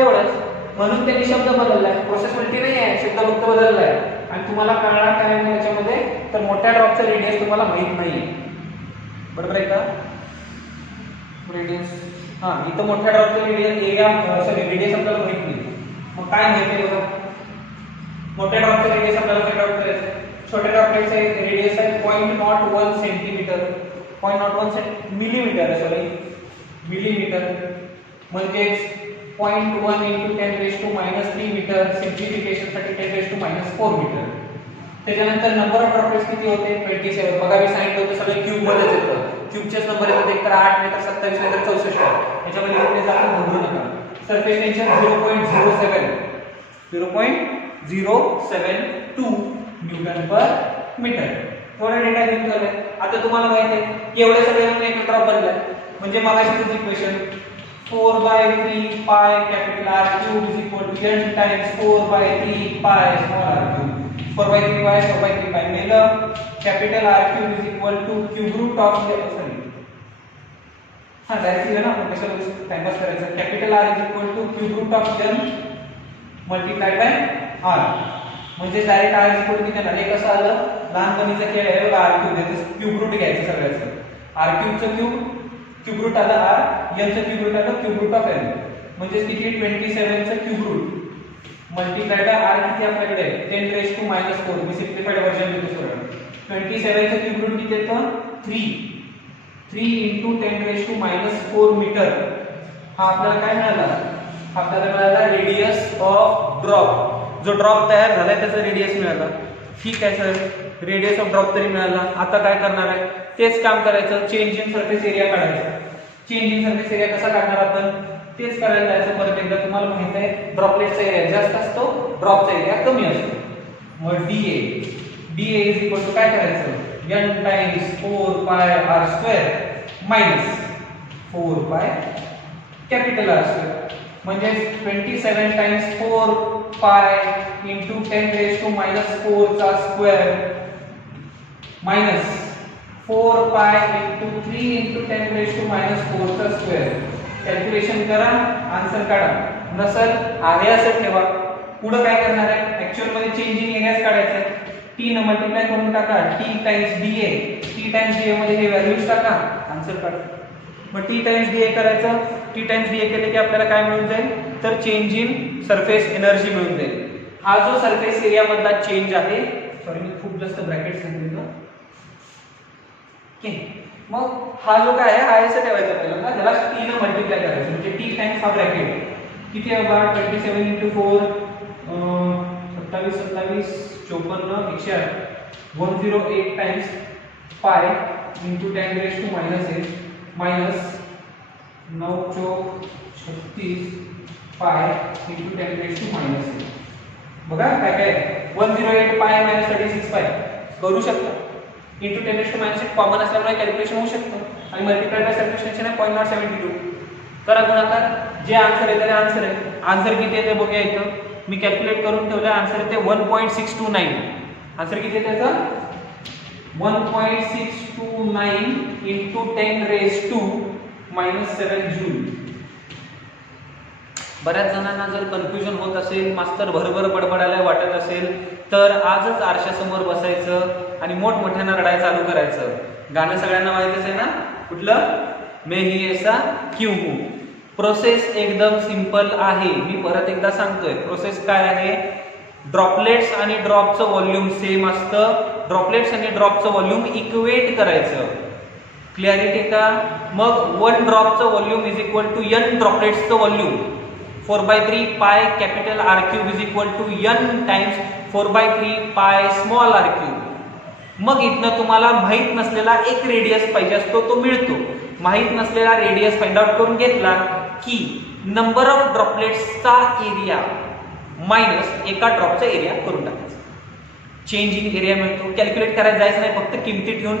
एवढंच. म्हणून त्यांनी शब्द बदललाय. प्रोसेस उलटी नाही आहे, शब्द फक्त बदललाय. आणि तुम्हाला कळणार काय याच्यामध्ये, तर मोठ्या ड्रॉपचा रेडियस तुम्हाला माहित नाहीये, बरोबर आहे का. रेडियस इथं मोठ्या ड्रॉपचा रेडियस रेडियस आपल्याला माहित नाही. मग काय माहिती आहे बघा, मोठ्या ड्रॉपचा रेडियस आपल्याला फाइंड आउट करायचं. छोट्या ड्रॉपलेटचा रेडियस आहे 0.01 सेंटीमीटर, 0.01 मिलीमीटर, मिलीमीटर म्हणजेच 0.1 इंटू 10⁻³ मीटर. सिम्प्लिफिकेशन साठी 10⁻⁴ मीटर. त्याच्यानंतर नंबर ऑफ ड्रॉपलेट्स किती होते, 27. बघा मी सांगितलं होतं सगळे क्यूब मध्येच येतं, क्यूबचेच नंबर येतात, एक तर 8 नाही तर 27 नाही तर 64. याच्यामध्ये कुठे जातं घाबरू नका. Surface tension 0.072 Newton per metre. थोडा डेटा घेऊन झालाय. आता तुम्हाला माहिती आहे एवढ्या सगळ्यांना एक ड्रॉप बनलाय, म्हणजे मागाशीच equation 4/3 pi capital R³ n times 4/3 pi small r³. 4/3 pi 4/3 pi मेलं. Capital R³ cube root of directly ना आपण कशाला टाइमपास करायचं. Capital R cube root of n multiplied by r. म्हणजे डायरेक्ट r किती येणार, हे कसं आलं, लहानपणीचा खेळ आहे बघा. R³ त्याचं क्यूब रूट घ्यायचं सगळ्याचं. R³ चं क्यूब रूट आलं r, n चं क्यूब रूट आलं क्यूब रूट ऑफ n. म्हणजे किती 27 चं cube root multiplied by r किती आपल्याकडे 10⁻⁴. मी सिम्प्लिफाइड व्हर्जन देतो सरळ. 27 चं क्यूब रूट किती येतं 3 इंटू 10⁻⁴ मीटर. हा आपल्याला काय मिळाला, आपल्याला मिळाला रेडियस ऑफ ड्रॉप. जो ड्रॉप तयार झालाय त्याचा रेडियस मिळाला. ठीक आहे सर, रेडियस ऑफ ड्रॉप तरी मिळाला. आता काय करणार आहे, तेच काम करायचं, चेंज इन सरफेस एरिया काढायचा. चेंज इन सरफेस एरिया कसा काढणार आपण, तेच करायला जायचं. परत एकदा तुम्हाला माहित आहे ड्रॉपलेटचा एरिया जास्त असतो, ड्रॉपचा एरिया कमी असतो. मग DA इज इक्वल टू काय करायचं, n times 4πr² minus 4π capital R². म्हणजे 27 टाइम्स 4π इंटू 10⁻⁴ चा स्क्वेअर मायनस 4π इंटू 3 इंटू 10⁻⁴ चा स्क्वेअर. कॅल्क्युलेशन करा, आन्सर काढा. नसल आहे असं ठेवा. पुढे काय करणार आहे, ऍक्च्युअल मध्ये चेंज इन एरियाज काढायचं आहे. t न मल्टिप्लाय करून टाका, t टाइम्स DA मध्ये हे व्हॅल्यूज टाका, आन्सर काढा. मग टी टाइम्स डी ए करायचं, टी टाइम्स डी ए केले की आपल्याला काय मिळून जाईल, तर चेंज इन सरफेस एनर्जी मिळून जाईल. हा जो सरफेस एरिया मधला चेंज आहे, सॉरी मी खूप जास्त ब्रॅकेट सांगितलं, ओके. मग हा जो काय आहे, हा असं ठेवायचा आपल्याला, त्याला टी ने मल्टिप्लाय करायचं, म्हणजे टी टाइम्स हा ब्रॅकेट किती आहे बघा, 27 × 4 27 27 54 108 108 टाइम्स पाय इंटू 10⁻⁻8 माइनस 9 चौक 36 पाय इंटू 10⁻⁻8. बघा काय काय 108 पाय मायनस 36 पाय करू शकता, इंटू 10⁻⁻8 कॉमन असल्यामुळे कॅल्क्युलेशन होऊ शकतं आणि मल्टिप्लाय बाय सरफेस टेन्शन आहे 0.072. करा गुणाकार, जे आन्सर आहे त्याला आन्सर आहे. आन्सर किती आहे ते बघूया इथं, मी कॅल्क्युलेट करून ठेवलं, आन्सर येते 1.629. आन्सर किती आहे त्याचा 1.629 इंटू 10⁻⁻7 जूल. बऱ्याच जणांना जर कन्फ्युजन होत असेल, मास्तर भरभर बडबडायला वाटत असेल, तर आजच आरशासमोर बसायचं आणि मोठमोठ्यानं रडायला चालू करायचं. गाणं सगळ्यांना माहितीच आहे ना, कुठलं, मैं ही ऐसा क्यों हूं. प्रोसेस एकदम सिंपल आहे, मी परत एकदा सांगतोय. प्रोसेस काय आहे, ड्रॉपलेट्स आणि ड्रॉपचं व्हॉल्यूम सेम असतं, ड्रॉपलेट्स आणि ड्रॉपचं व्हॉल्यूम इक्वेट करायचं. क्लिअरिटी का. मग 1 ड्रॉपचं volume is equal to n ड्रॉपलेट्सचं volume, 4/3 pi capital R cube is equal to n times 4/3 pi small r cube. मग इथनं तुम्हाला माहित नसलेला एक रेडियस पाहिजे असतो, तो मिळतो. माहित नसलेला रेडियस फाइंड आउट करून घेतला की नंबर ऑफ ड्रॉपलेट्सचा एरिया मायनस एका ड्रॉपचा एरिया करून टाकायचा, चेंज इन एरिया मिळतो. कॅल्क्युलेट करायला जायचं नाही, फक्त किमती ठेवून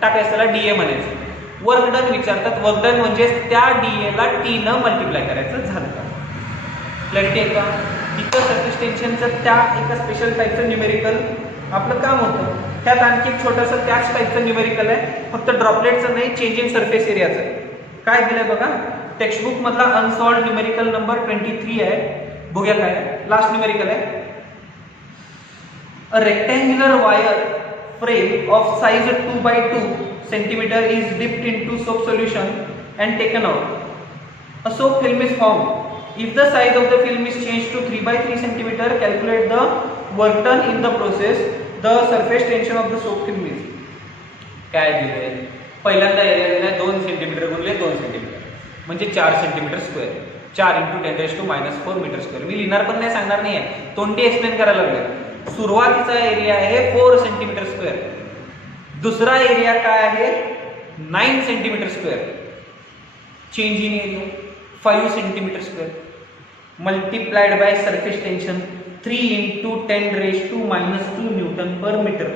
टाकायचं, त्याला डीए म्हणायचं. वर्क डन विचारतात, वर्क डन म्हणजे त्या डीए ला टी न मल्टिप्लाय करायचं, झालं का. क्लॅरिटी आहे का. इतर सरफेस टेन्शनचं त्या एका स्पेशल टाईपचं न्यूमेरिकल आपलं काम होतं. त्यात आणखी एक छोटंसं त्याच टाईपचं न्यूमेरिकल आहे, फक्त ड्रॉपलेटचं नाही, चेंज इन सरफेस एरियाचं आहे. काय दिलंय बघा, टेक्स्टबुक मधला अनसॉल्व्ड न्यूमेरिकल नंबर 23 आहे. बघूया काय लास्ट न्यूमेरिकल आहे. A rectangular wire frame of size 2/2 centimeter is dipped into soap solution and taken out. A soap film is formed. If the size of the film is changed to 3/3 centimeter, calculate the work done in the process. The surface tension of the soap film is. काय दिलंय, पहिल्यांदा area दिलाय 2 centimetre गुणिले 2 centimetre म्हणजे 4 centimetre square, 4 × 10⁻⁻4 metre square. मी लिहिणार पण नाही, सांगणार नाही आहे, तोंडी एक्सप्लेन करायला लागले. सुरुवातीचा एरिया आहे 4 सेंटीमीटर स्क्वेअर, दुसरा एरिया काय आहे 9 centimetre square, change in area 5 centimetre square multiplied by surface tension 3 × 10⁻⁻2 newton per metre.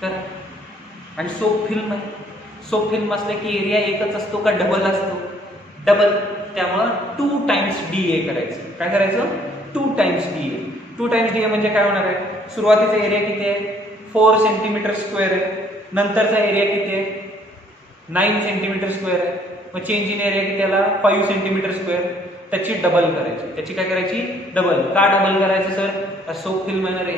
कर. आणि सोप फिल्म आहे, सोप फिल्म असले की एरिया एकच असतो का डबल असतो, डबल, त्यामुळं 2 टाइम्स डीए करायचं. काय करायचं 2 टाइम्स डीए. 2 टाइम्स डीए म्हणजे काय होणार आहे, सुरुवातीचा एरिया किती आहे 4 सेंटीमीटर स्क्वेअर आहे, नंतरचा एरिया किती आहे 9 सेंटीमीटर स्क्वेअर आहे, मग चेंज इन एरिया किती आला 5 सेंटीमीटर स्क्वेअर. त्याची डबल करायची, त्याची काय करायची डबल. का डबल करायचं सर, सोप फिल्म आहे ना रे,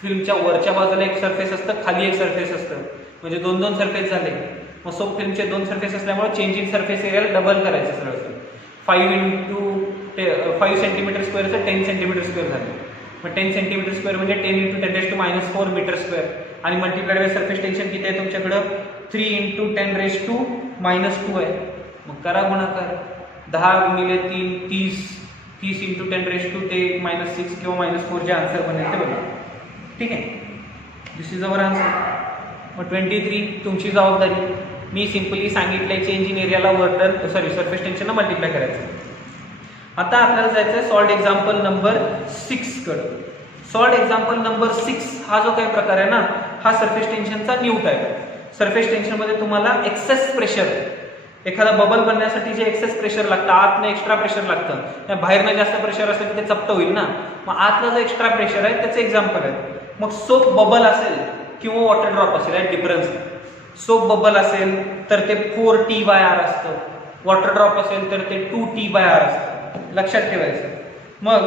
फिल्मच्या वरच्या बाजूला एक सरफेस असतं, खाली एक सरफेस असतं, म्हणजे 2 सरफेस झाले. मग सोप फिल्मचे 2 सरफेस असल्यामुळे change in surface areola double करायचं सरळ सरळ. 5 सेंटीमीटर स्क्वेअरचं 10 सेंटीमीटर स्क्वेअर झालं. मग 10 सेंटीमीटर स्क्वेअर म्हणजे 10 × 10⁻⁻4 मीटर स्क्वेअर आणि मल्टिप्लाइड बाय सरफेस टेन्शन किती आहे तुमच्याकडं 3 × 10⁻⁻2 आहे. मग करा गुणाकार, 10 × 3 30, 30 × 10⁻⁻6 किंवा -4 जे आन्सर बनेल ते बघा. ठीक आहे, दिस इज अवर आन्सर. मग 23 तुमची जबाबदारी. मी सिंपली सांगितलंय change in areola work surface tension multiply करायचं. आता आपल्याला जायचं आहे सॉल्ड एक्झाम्पल नंबर 6 कडे. सॉल्ड एक्झाम्पल नंबर 6 हा जो काही प्रकार आहे ना, हा सरफेस टेन्शनचा न्यू टाईप आहे. सरफेस टेन्शन मध्ये तुम्हाला एक्सेस प्रेशर, एखादा बबल बनण्यासाठी जे एक्सेस प्रेशर लागतं, आतनं एक्स्ट्रा प्रेशर लागतं, बाहेरनं जास्त प्रेशर असलं की ते चपट होईल ना, मग आतलं जो एक्स्ट्रा प्रेशर आहे त्याचे एक्झाम्पल आहे. मग सोप बबल असेल किंवा वॉटर ड्रॉप असेल, आहे डिफरन्स. सोप बबल असेल तर ते 4T/R असतं, वॉटर ड्रॉप असेल तर ते 2T/R असतं. लक्षात ठेवायचं. मग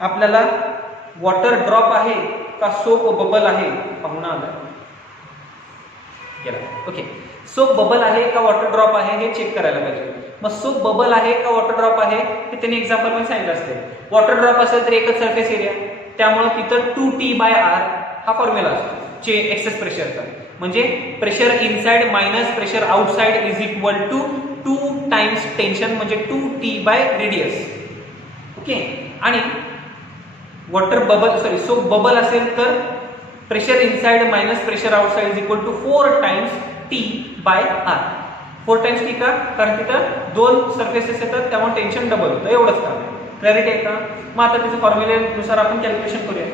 आपल्याला वॉटर ड्रॉप आहे का सोप बबल आहे पाहुणा आला. केला. ओके, सोप बबल आहे का वॉटर ड्रॉप आहे हे चेक करायला पाहिजे. मग सोप बबल आहे का वॉटर ड्रॉप आहे हे त्यांनी एक्झाम्पल मध्ये सांगितलं असते. वॉटर ड्रॉप असेल तर एकच सरफेस एरिया, त्यामुळे तिथं 2T/R हा फॉर्म्युला असतो एक्सेस प्रेशरचा. म्हणजे pressure inside minus pressure outside is equal to 2 times tension म्हणजे 2T/रेडियस. ओके, आणि वॉटर बबल सोप बबल असेल तर pressure inside minus pressure outside is equal to 4 times T/R. 4 times T का? कारण तिथं 2 सरफेसेस येतात त्यामुळे टेन्शन डबल होतं. एवढंच काम आहे. क्लॅरिटी आहे का? मग आता त्याच्या फॉर्म्युलेनुसार आपण कॅल्क्युलेशन करूया.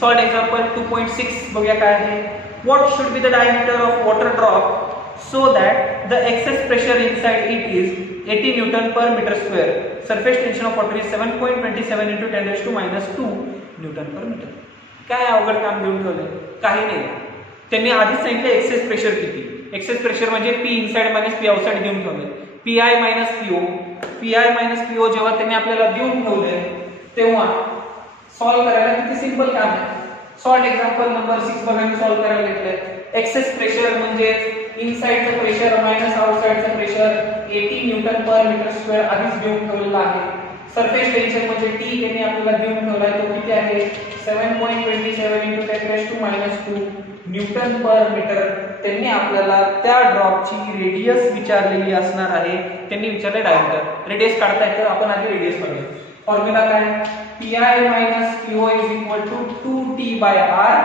सॉल्ट एक्झाम्पल 2.6 बघूया काय आहे. What should be the diameter of water drop so that the excess pressure inside it is 80 Newton per meter square. Surface tension of water is 7.27 into 10 raised to minus 2 Newton per meter. काय अवघड काम देऊन ठेवलंय? काही नाही. त्यांनी आधीच सांगितलं एक्सेस प्रेशर किती. एक्सेस प्रेशर म्हणजे P inside minus P outside देऊन ठेवलंय. PI minus PO. PI minus PO जेव्हा त्यांनी आपल्याला देऊन ठेवलंय तेव्हा सॉल्व्ह करायला किती सिंपल काम आहे. सॉल्ट एक्झाम्पल नंबर 6 बघा मी सॉल्व्ह करायला घेतलंय. एक्सेस प्रेशर म्हणजे इनसाइडचं pressure minus आउटसाइडचं pressure 80 Newton per metre square आधीच देऊन ठेवलेला आहे. सरफेस टेन्शन म्हणजे T त्यांनी आपल्याला देऊन ठेवलाय तो किती आहे 7.27 into 10 raised to minus 2 newton per metre. त्यांनी आपल्याला त्या ड्रॉपची रेडियस विचारलेली असणार आहे. त्यांनी विचारले डायमीटर. रेडियस काढता येतं, आपण आधी रेडियस काढूया. फॉर्म्युला काय? PI minus PO is equal to 2T/R.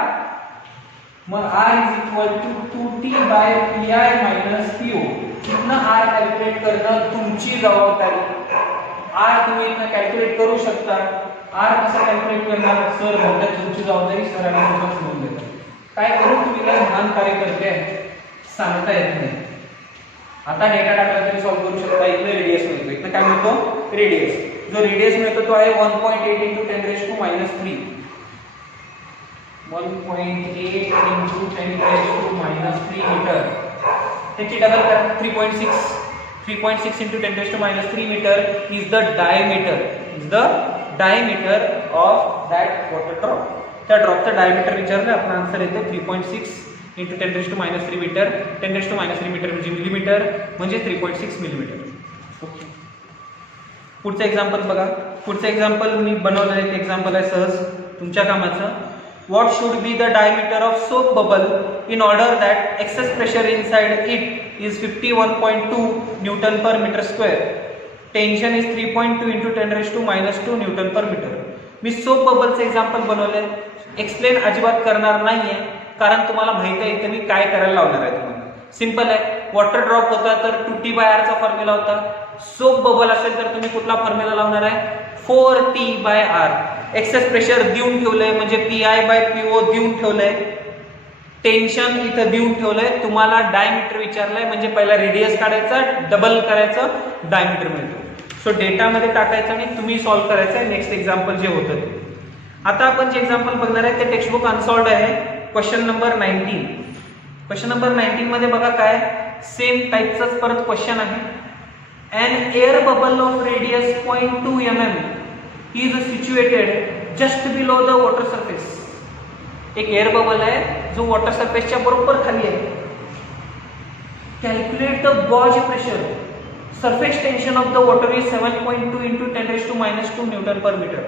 मग R is equal to 2T/PI minus PO. इथनं R कॅल्क्युलेट करणं तुमची जबाबदारी. R तुम्ही इथनं कॅल्क्युलेट करू शकता. R कसं कॅल्क्युलेट करणार? सर म्हणतात तुमची जबाबदारी सरांनी तुम्हाला समजून देतात. काय करू तुम्ही काय महान कार्य करते सांगता येत नाही. आता डेटा टाकला तरी सॉल्व्ह करू शकता. इथनं रेडियस मिळतो. इथनं काय मिळतो? रेडियस. जो रेडियस मिळतो तो आहे 1.8 into 10 raised to minus 3. 1.8 into 10 raised to minus 3 metre. त्याची डबल करा 3.6. 3.6 into 10 raised to minus 3 meter is the diameter. Is the diameter of that water drop. त्या ड्रॉपचा डायमीटर विचारलं आपण आन्सर येते 3.6 into 10 raised to minus 3 metre. 10 raised to minus 3 metre म्हणजे millimetre म्हणजे 3.6 millimetre. Okay, पुढचं example बघा. पुढचं एक्झाम्पल मी बनवलं एक एक्झाम्पल आहे सहज तुमच्या कामाचं. What should be the diameter of soap bubble in order that excess pressure inside it is 51.2 Newton per meter square. Tension is 3.2 into 10 raised to minus 2 Newton per meter. Me soap बबलचं example बनवलंय. Explain अजिबात करणार नाहीये कारण तुम्हाला माहिती आहे इथे मी काय करायला लावणार आहे तुम्हाला. सिंपल आहे. वॉटर ड्रॉप होता तर 2T/R चा फॉर्म्युला होता. सोप बबल असेल तर तुम्ही कुठला फॉर्म्युला लावणार आहे? 4T/R. एक्सेस प्रेशर देऊन ठेवलंय म्हणजे PI/PO देऊन ठेवलंय. टेन्शन इथं देऊन ठेवलंय. तुम्हाला डायमीटर विचारलंय म्हणजे पहिला रेडियस काढायचा, डबल करायचं, डायमीटर मिळतो. सो डेटामध्ये टाकायचं आणि तुम्ही सॉल्व्ह करायचं आहे नेक्स्ट एक्झाम्पल जे होतं ते. आता आपण जे एक्झाम्पल बघणार आहे ते टेक्स्टबुक अनसॉल्व्ड आहे. Question number 19. क्वेश्चन नंबर 19 मध्ये बघा काय सेम टाइपचाच परत क्वेश्चन आहे. An air bubble of radius 0.2 mm is situated just below the water surface. एक एअर बबल आहे जो वॉटर सरफेसच्या बरोबर खाली आहे. Calculate the gauge pressure. Surface tension of the water is 7.2 into 10 raised to minus 2 newton per metre.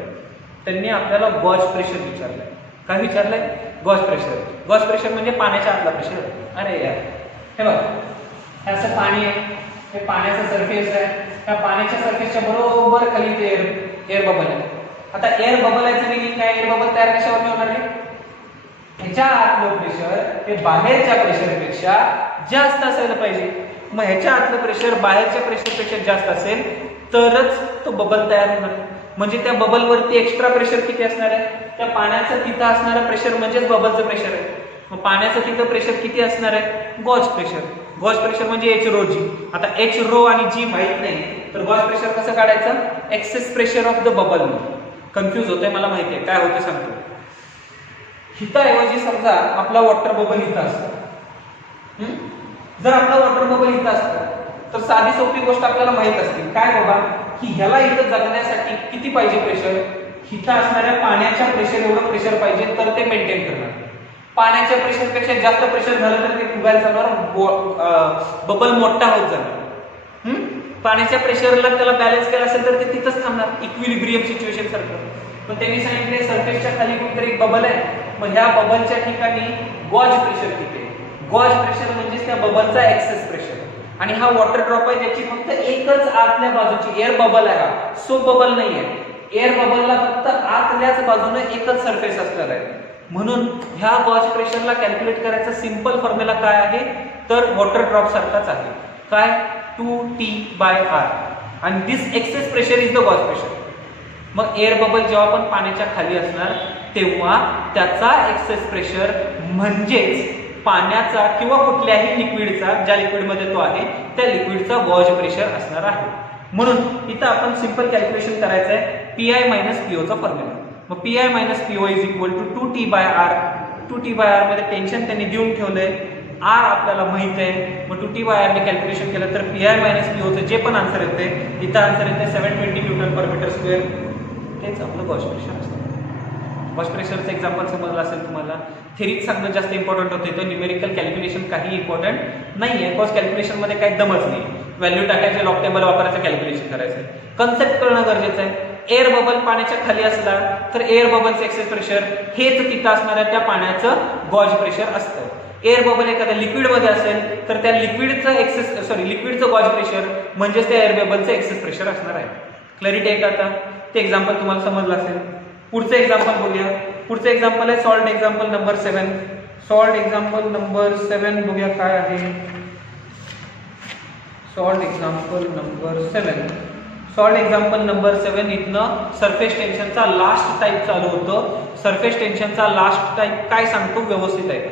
त्यांनी आपल्याला gauge pressure विचारलंय. काय विचारलंय? Gauge pressure. गॉज प्रेशर म्हणजे पाण्याच्या आतला प्रेशर. अरे यार हे बघ, हे असं पाणी आहे. हे पाण्याचा सरफेस आहे. त्या पाण्याच्या सरफेसच्या बरोबर खाली ते एअर बबल आहे. आता एअर बबल आहे तरी काय एअर बबल तयार कशावर होणार आहे? ह्याच्या आतलं प्रेशर हे बाहेरच्या प्रेशरपेक्षा जास्त असायला पाहिजे. मग ह्याच्या आतलं प्रेशर बाहेरच्या प्रेशरपेक्षा जास्त असेल तरच तो बबल तयार होणार. म्हणजे त्या बबल वरती एक्स्ट्रा प्रेशर किती असणार आहे? त्या पाण्याचं तिथं असणारं प्रेशर म्हणजेच बबलचं प्रेशर आहे. मग पाण्याचं तिथं प्रेशर किती असणार आहे? Gauge pressure. गॉज प्रेशर म्हणजे H ρg. आता H ρ आणि G माहित नाही तर गॉज प्रेशर कसं काढायचं? Excess pressure of the bubble. Confuse होतंय मला माहिती आहे. काय होतं सांगतो. हिताऐवजी समजा आपला वॉटर बबल इथं असतं. जर आपला वॉटर बबल इथं असतं तर साधी सोपी गोष्ट आपल्याला माहित असते. काय बाबा की ह्याला इथं जगण्यासाठी किती पाहिजे प्रेशर? हिथं असणाऱ्या पाण्याच्या प्रेशर एवढं प्रेशर पाहिजे तर ते मेंटेन करणार. पाण्याच्या प्रेशरपेक्षा जास्त प्रेशर झालं तर ते फुगायला चालणार, बबल मोठा होत जाणार. पाण्याच्या प्रेशरला त्याला बॅलन्स केला असेल तर ते तिथंच थांबणार, इक्विलिब्रियम सिच्युएशन सारखं. पण त्यांनी सांगितले सरफेसच्या खाली कुठेतरी एक बबल आहे, मग ह्या बबलच्या ठिकाणी गॉज प्रेशर किती आहे? गॉज प्रेशर म्हणजे त्या बबलचा एक्सेस प्रेशर. आणि हा वॉटर ड्रॉप आहे ज्याची फक्त एकच आतल्या बाजूची एअर बबल आहे, हा सो बबल नाहीये. एअर बबलला फक्त आतल्याच बाजूने एकच सरफेस असणार आहे. म्हणून ह्या गॉज प्रेशरला कॅल्क्युलेट करायचा सिंपल फॉर्म्युला काय आहे तर वॉटर ड्रॉप सारखाच आहे. काय? 2T/R आणि this excess pressure is the gauge pressure. मग एअर बबल जेव्हा पण पाण्याच्या खाली असणार तेव्हा त्याचा एक्सेस प्रेशर म्हणजेच पाण्याचा किंवा कुठल्याही लिक्विडचा, ज्या लिक्विडमध्ये तो आहे त्या लिक्विडचा गॉज प्रेशर असणार आहे. म्हणून इथं आपण सिंपल कॅल्क्युलेशन करायचं आहे PI मायनस PO चा फॉर्म्युला. मग PI minus PO is equal to 2T/R. 2T/R मध्ये टेन्शन त्यांनी देऊन ठेवलंय, R आपल्याला माहित आहे. मग 2T/R ने कॅल्क्युलेशन केलं तर PI मायनस PO चं जे पण आन्सर येते, इथं आन्सर येते 720 न्यूटन पर मीटर स्क्वेअर. तेच आपलं गॉज प्रेशर असतं. गॉज प्रेशरचं एक्झाम्पल समजलं असेल तुम्हाला. थेरीज सांगणं जास्त इम्पॉर्टंट होते, तर न्यूमेरिकल कॅल्क्युलेशन काही इम्पॉर्टंट नाहीये. बिकॉज कॅल्क्युलेशन मध्ये काही दमच नाही. व्हॅल्यू टाकायचे, लॉग टेबल वापरायचं, कॅल्क्युलेशन करायचं. कन्सेप्ट कळणं गरजेचं आहे. एअर बबल पाण्याच्या खाली असला तर एअर बबलचं एक्सेस प्रेशर हेच तिथं असणाऱ्या त्या पाण्याचं गॉज प्रेशर असतं. एअर बबल एखाद्या लिक्विड मध्ये असेल तर त्या लिक्विडचं लिक्विडचं गॉज प्रेशर म्हणजेच त्या एअर बबलचं एक्सेस प्रेशर असणार आहे. क्लॅरिटी आहे का आता? ते एक्झाम्पल तुम्हाला समजलं असेल. पुढचं एक्झाम्पल बघूया. पुढचं एक्झाम्पल आहे salt example number 7. Salt example number 7 बघूया काय आहे. Salt example number 7. Salt example number 7 इथनं सरफेस टेन्शनचा लास्ट टाइप चालू होतं. सरफेस टेन्शनचा लास्ट टाइप काय सांगतो व्यवस्थित आहे का?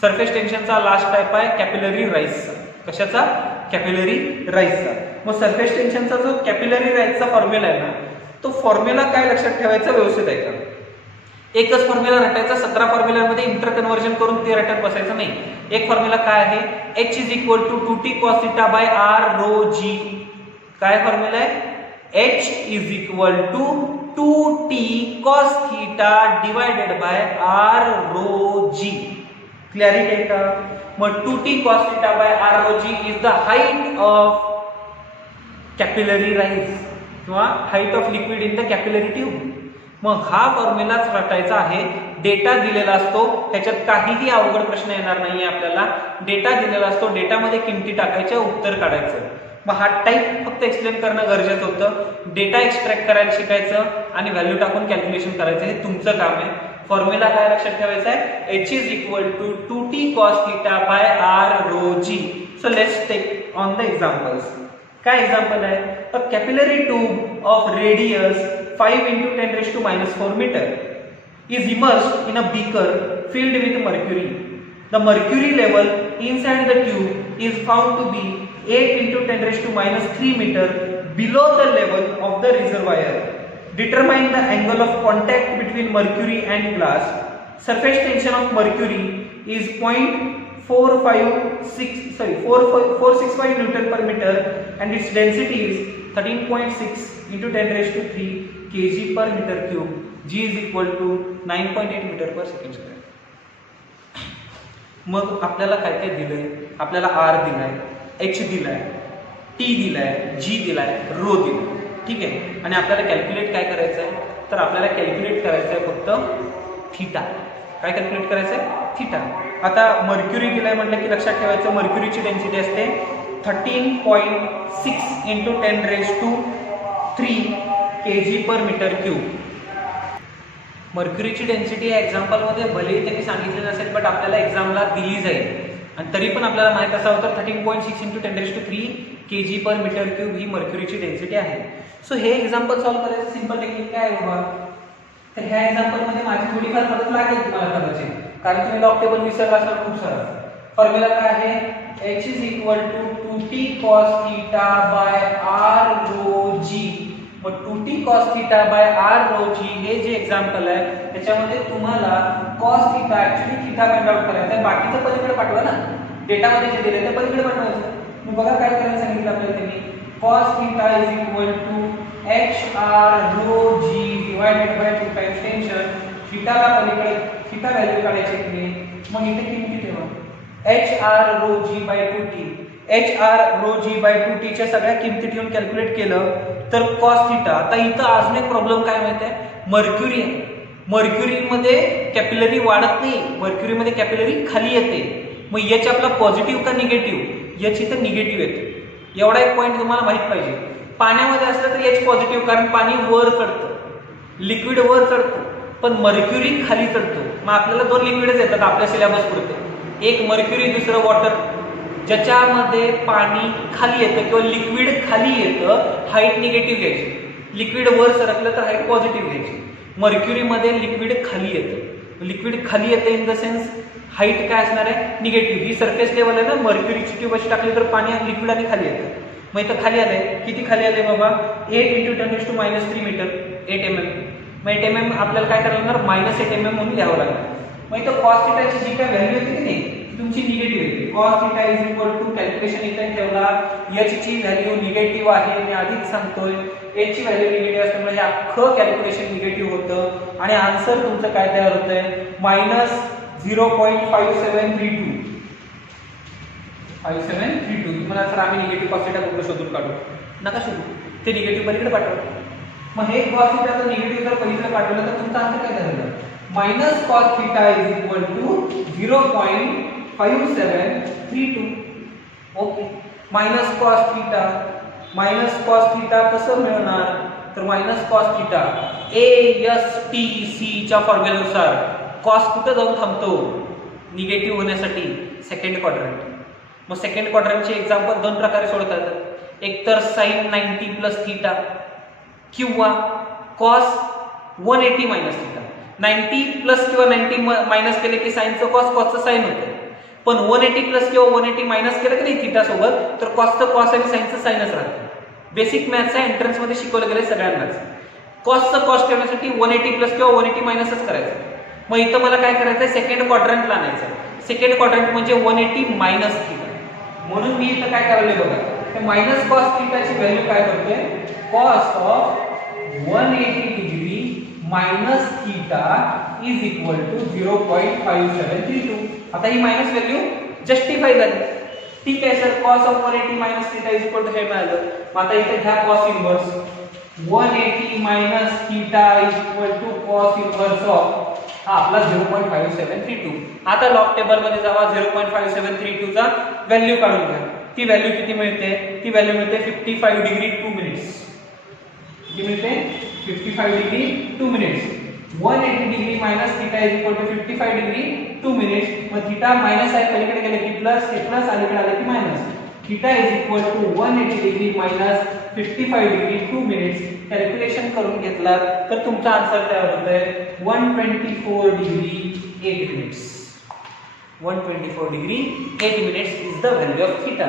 सरफेस टेन्शनचा लास्ट टाइप आहे कॅपिलरी राईजचा. कशाचा? कॅपिलरी राईजचा. मग सरफेस टेन्शनचा जो कॅपिलरी राईजचा फॉर्म्युला आहे ना, तो फॉर्म्युला काय लक्षात ठेवायचा व्यवस्थित आहे का? एकच फॉर्म्युला रटायचा, 17 फॉर्म्युलामध्ये इंटर कन्व्हर्जन करून ते रटत बसायचं नाही. एक फॉर्म्युला काय आहे? H is equal to 2T cos theta by R rho G. काय फॉर्म्युला आहे? H is equal to 2T cos theta divided by R rho G. Clarity आहे का? मग 2T cos theta by R rho G is the height of capillary rise किंवा height of liquid in the capillary tube. मग हा फॉर्म्युलाच रटायचा आहे. Data दिलेला असतो, त्याच्यात काहीही अवघड प्रश्न येणार नाहीये आपल्याला. डेटा दिलेला असतो, डेटामध्ये किमती टाकायच्या, उत्तर काढायचं. मग हा टाईप फक्त एक्सप्लेन करणं गरजेचं होतं. डेटा एक्सट्रॅक्ट करायला शिकायचं आणि व्हॅल्यू टाकून कॅल्क्युलेशन करायचं, हे तुमचं काम आहे. फॉर्म्युला काय लक्षात ठेवायचा आहे? H is equal to 2T cos theta by R rho G. So let's take on the examples. काय एक्झाम्पल आहे? A capillary tube of radius 5 × 10⁻⁴ meter is immersed in a beaker filled with mercury. The mercury level inside the tube is found to be 8 × 10⁻³ meter below the level of the reservoir. Determine the angle of contact between mercury and glass. Surface tension of mercury is 465 Newton per meter and its density is 13.6 × 10⁻³ kg per meter cube. G is equal to 9.8 meter per second square. मग आपल्याला काय काय दिलंय? आपल्याला R दिलाय, H दिलाय, T दिलाय, G दिलाय, रो दिलाय. ठीक आहे. आणि आपल्याला कॅल्क्युलेट काय करायचं आहे? तर आपल्याला कॅल्क्युलेट करायचं आहे फक्त थीटा. काय कॅल्क्युलेट करायचं आहे? थीटा. आता मर्क्युरी दिलाय म्हटलं की लक्षात ठेवायचं मर्क्युरीची डेन्सिटी असते 13.6 × 10⁻³ kg per meter cube. मर्क्युरीची डेन्सिटी या एक्झाम्पलमध्ये भलेही त्यांनी सांगितले नसेल, बट आपल्याला एक्झामला दिली जाईल. आणि तरी पण आपल्याला माहित असावं तर 13.6 × 10⁻³ kg per meter cube ही मर्क्युरीची डेन्सिटी आहे. सो हे एक्झाम्पल सॉल्व्ह करायचं सिंपल टेक्निक काय आहे बाबा? तर ह्या एक्झाम्पलमध्ये माझी थोडीफार मदत लागेल तुम्हाला कदाचित, कारण तुम्ही लॉग टेबल विसरला असाल खूप सारा. फॉर्म्युला काय आहे? H is equal to 2T cos theta by R rho G. मग 2T cos theta by R rho G हे जे एक्झाम्पल आहे त्याच्यामध्ये तुम्हाला cos theta actually theta find out करायचा आहे. बाकीचं पलीकडे पाठवा ना, डेटामध्ये जे दिले ते पलीकडे पाठवायचं. मग बघा काय करायला सांगितलं आपल्याला त्यांनी. cos theta is equal to HR rho G divided by 2 times tension. थीटाला पलीकडे थीटा व्हॅल्यू काढायची तुम्ही. मग इथे किमती ठेवा HR rho g by 2t, HR rho g by 2t च्या सगळ्या किमती ठेवून कॅल्क्युलेट केलं तर cos थिटा. आता इथं अजून एक प्रॉब्लेम काय माहिती आहे, मर्क्युरी आहे. मर्क्युरीमध्ये कॅपिलरी वाढत नाही, मर्क्युरीमध्ये कॅपिलरी खाली येते. मग याची आपला पॉझिटिव्ह का निगेटिव्ह, याची तर निगेटिव्ह येते. एवढा एक पॉईंट तुम्हाला माहित पाहिजे. पाण्यामध्ये असलं तर याची पॉझिटिव्ह, कारण पाणी वर चढतं, लिक्विड वर चढतं, पण मर्क्युरी खाली चढतो. मग आपल्याला दोन लिक्विडच येतात आपल्या सिलेबस पुरते, एक मर्क्युरी दुसरं वॉटर. ज्याच्यामध्ये पाणी खाली येतं किंवा लिक्विड खाली येतं, हाईट निगेटिव्ह घ्यायची. लिक्विड वर सरकलं तर हाईट पॉझिटिव्ह घ्यायची. मर्क्युरीमध्ये लिक्विड खाली येतं, लिक्विड खाली येतं इन द सेन्स हाईट काय असणार आहे, निगेटिव्ह. ही सरफेस लेवल आहे ना, मर्क्युरीची ट्यूब अशी टाकली तर पाणी लिक्विड आणि खाली येतं. मग इथं खाली आलंय, किती खाली आले बाबा, 8 × 10⁻³ मीटर, 8 mm. मग 8 mm आपल्याला काय करायला लागणार, -8 mm म्हणून लिहावं लागणार. मग इथं cos थिटाची जी काय व्हॅल्यू येते की नाही, तुमची निगेटिव्ह येते. cos theta is equal to calculation इथे ठेवला, h ची व्हॅल्यू निगेटिव्ह आहे, मी आधीच सांगतोय. h ची व्हॅल्यू निगेटिव्ह असल्यामुळे हे अख्खं कॅल्क्युलेशन निगेटिव्ह होतं आणि आन्सर तुमचं काय तयार होतंय, -0.5732. 5732. तुम्हाला सर आम्ही निगेटिव्ह cos थिटा कुठं शोधून काढू, नका शोधू, ते निगेटिव्ह पलीकडे पाठवा. मग हे cos थिटाचं निगेटिव्ह जर पलीकडे पाठवलं तर तुमचा आन्सर काय झालं, -cos theta is equal to 0.5732. Okay, -cos theta कसं मिळणार, तर -cos थिटा ASTC च्या फॉर्म्युल्यानुसार cos कुठे जाऊन थांबतो, निगेटिव्ह होण्यासाठी सेकंड क्वाड्रंट. मग सेकंड क्वाड्रंटचे एक्झाम्पल दोन प्रकारे सोडतात, एक तर sin 90 प्लस थिटा किंवा cos 180 मायनस थिटा. 90 प्लस किंवा 90 मायनस केले की साइनचं cos, cosचं साइन होतं. पण 180 प्लस किंवा 180 मायनस केलं की नाही थिटा सोबत, तर cosचं cos आणि साइनचं साइनच राहतं. बेसिक मॅथ्स आहे, एंट्रन्स मध्ये शिकवलं गेलं सगळ्यांनाच. cosचं cos ठेवण्यासाठी 180 प्लस किंवा 180 मायनसच करायचं. मग इथं मला काय करायचं, सेकंड क्वाड्रंटला आणायचं. सेकंड क्वाड्रंट म्हणजे 180 मायनस थिटा. म्हणून मी इथं काय करायला बघा, -cos थिटाची व्हॅल्यू काय करतोय, cos of 180 degree minus theta is equal to 0.5732. आता ही मायनस व्हॅल्यू जस्टिफाय झाली. ठीक आहे sir, cos of 180 minus theta is equal to हे मिळालं. मग आता इथे घ्या cos inverse, 180 minus theta is equal to cos inverse of हा आपला 0.5732. आता लॉग टेबल मध्ये जावा, 0.5732 चा व्हॅल्यू काढून घ्या. ती व्हॅल्यू किती मिळते, ती व्हॅल्यू मिळते 55 डिग्री 2 मिनिट्स. किती मिळते, 55 degree 2 minutes. 180 degree minus theta is equal to 55 degree 2 minutes. मग थिटा मायनस आहे, पलीकडे गेले की प्लस, हे प्लस अलीकडे आले की minus. Theta is equal to 180 degree minus 55 degree 2 minutes. Calculation करून घेतला तर तुमचा आन्सर तयार होतोय 124 degree 8 minutes. 124 degree 8 minutes is the value of theta.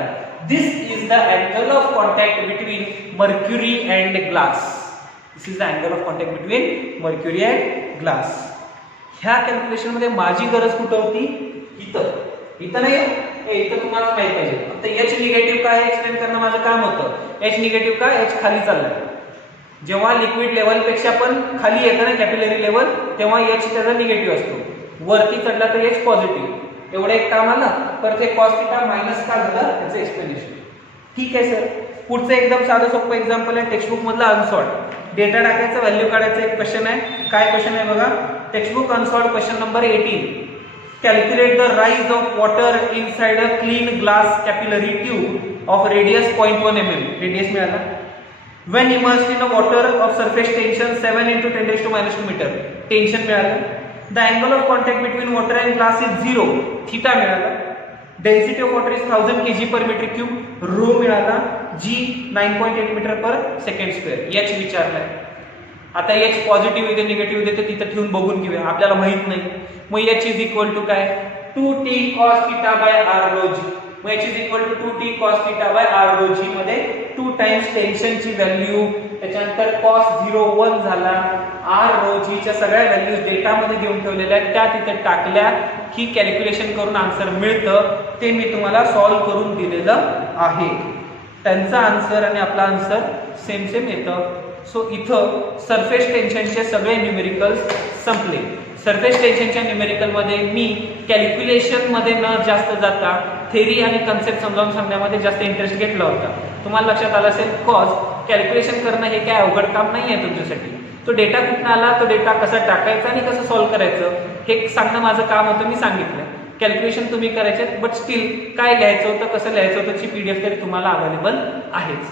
This is the angle of contact between mercury and glass. This is the angle of contact between mercury and glass. ह्या calculation मध्ये माझी गरज कुठं होती, इथं नाही, इथं तुम्हाला माहित पाहिजे. फक्त h निगेटिव्ह काय एक्सप्लेन करणं माझं काम होतं. h निगेटिव्ह काय, h खाली चाललाय. जेव्हा लिक्विड लेवल पेक्षा पण खाली येतं ना कॅपिलरी लेवल, तेव्हा h त्याचा निगेटिव्ह असतो. वरती चढला तर h पॉझिटिव्ह. एवढं एक काम आलं, तर ते cos थिटा मायनस का झालं त्याचं एक्सप्लेनेशन. ठीक आहे सर, पुढचं एकदम साधं सोपं एक्झाम्पल आहे टेक्स्टबुक मधला अनसॉर्ट. डेटा टाकायचा, व्हॅल्यू काढायचा एक क्वेश्चन आहे. काय क्वेश्चन आहे बघा, textbook अनसॉर्ट question number 18. Calculate the rise of water inside a clean glass capillary tube of radius 0.1 mm. Radius मिळाला. when immersed in a water of surface tension 7 × 10⁻² metre. Tension मिळालं. The angle of contact between water and glass is 0. Theta मिळाला. Density of water is 1000 kg/m³. Rho मिळाला. G 9.8 m/s². h विचारलाय. आता h positive येते negative येते तिथं ठेवून बघून घेऊया, आपल्याला माहित नाही. मग h इज इक्वल टू काय, 2t cos θ r rho g. मग h is equal to 2t cos θ r rho g मध्ये 2 टाइम्स टेन्शनची व्हॅल्यू, त्याच्यानंतर cos 0 1 झाला. r rho g च्या सगळ्या व्हॅल्यू डेटा मध्ये घेऊन ठेवलेल्या त्या तिथे टाकल्या की कॅल्क्युलेशन करून आन्सर मिळतं. ते मी तुम्हाला सॉल्व्ह करून दिलेलं आहे. त्यांचा आन्सर आणि आपला आन्सर सेम येतं. सो इथं सरफेस टेन्शनचे सगळे न्यूमेरिकल्स संपले. सरफेस टेन्शनच्या न्यूमेरिकलमध्ये मी कॅल्क्युलेशनमध्ये न जास्त जाता थेरी आणि कन्सेप्ट समजावून सांगण्यामध्ये जास्त इंटरेस्ट घेतला होता. तुम्हाला लक्षात आलं असेल, कॉज कॅल्क्युलेशन करणं हे काय अवघड काम नाही आहे तुमच्यासाठी. तो डेटा कुठून आला, तो डेटा कसा टाकायचा आणि कसं सॉल्व्ह करायचं हे सांगणं माझं काम होतं, मी सांगितलं. कॅल्क्युलेशन तुम्ही करायचे, बट स्टील काय लिहायचं होतं, कसं लिहायचं होतं ची PDF तरी तुम्हाला अवेलेबल आहेच.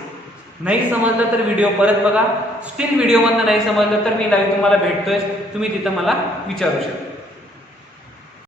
नाही समजलं तर व्हिडिओ परत बघा. स्टील व्हिडिओमधनं नाही समजलं तर मी लाईव्ह तुम्हाला भेटतोय, तुम्ही तिथं मला विचारू शकता.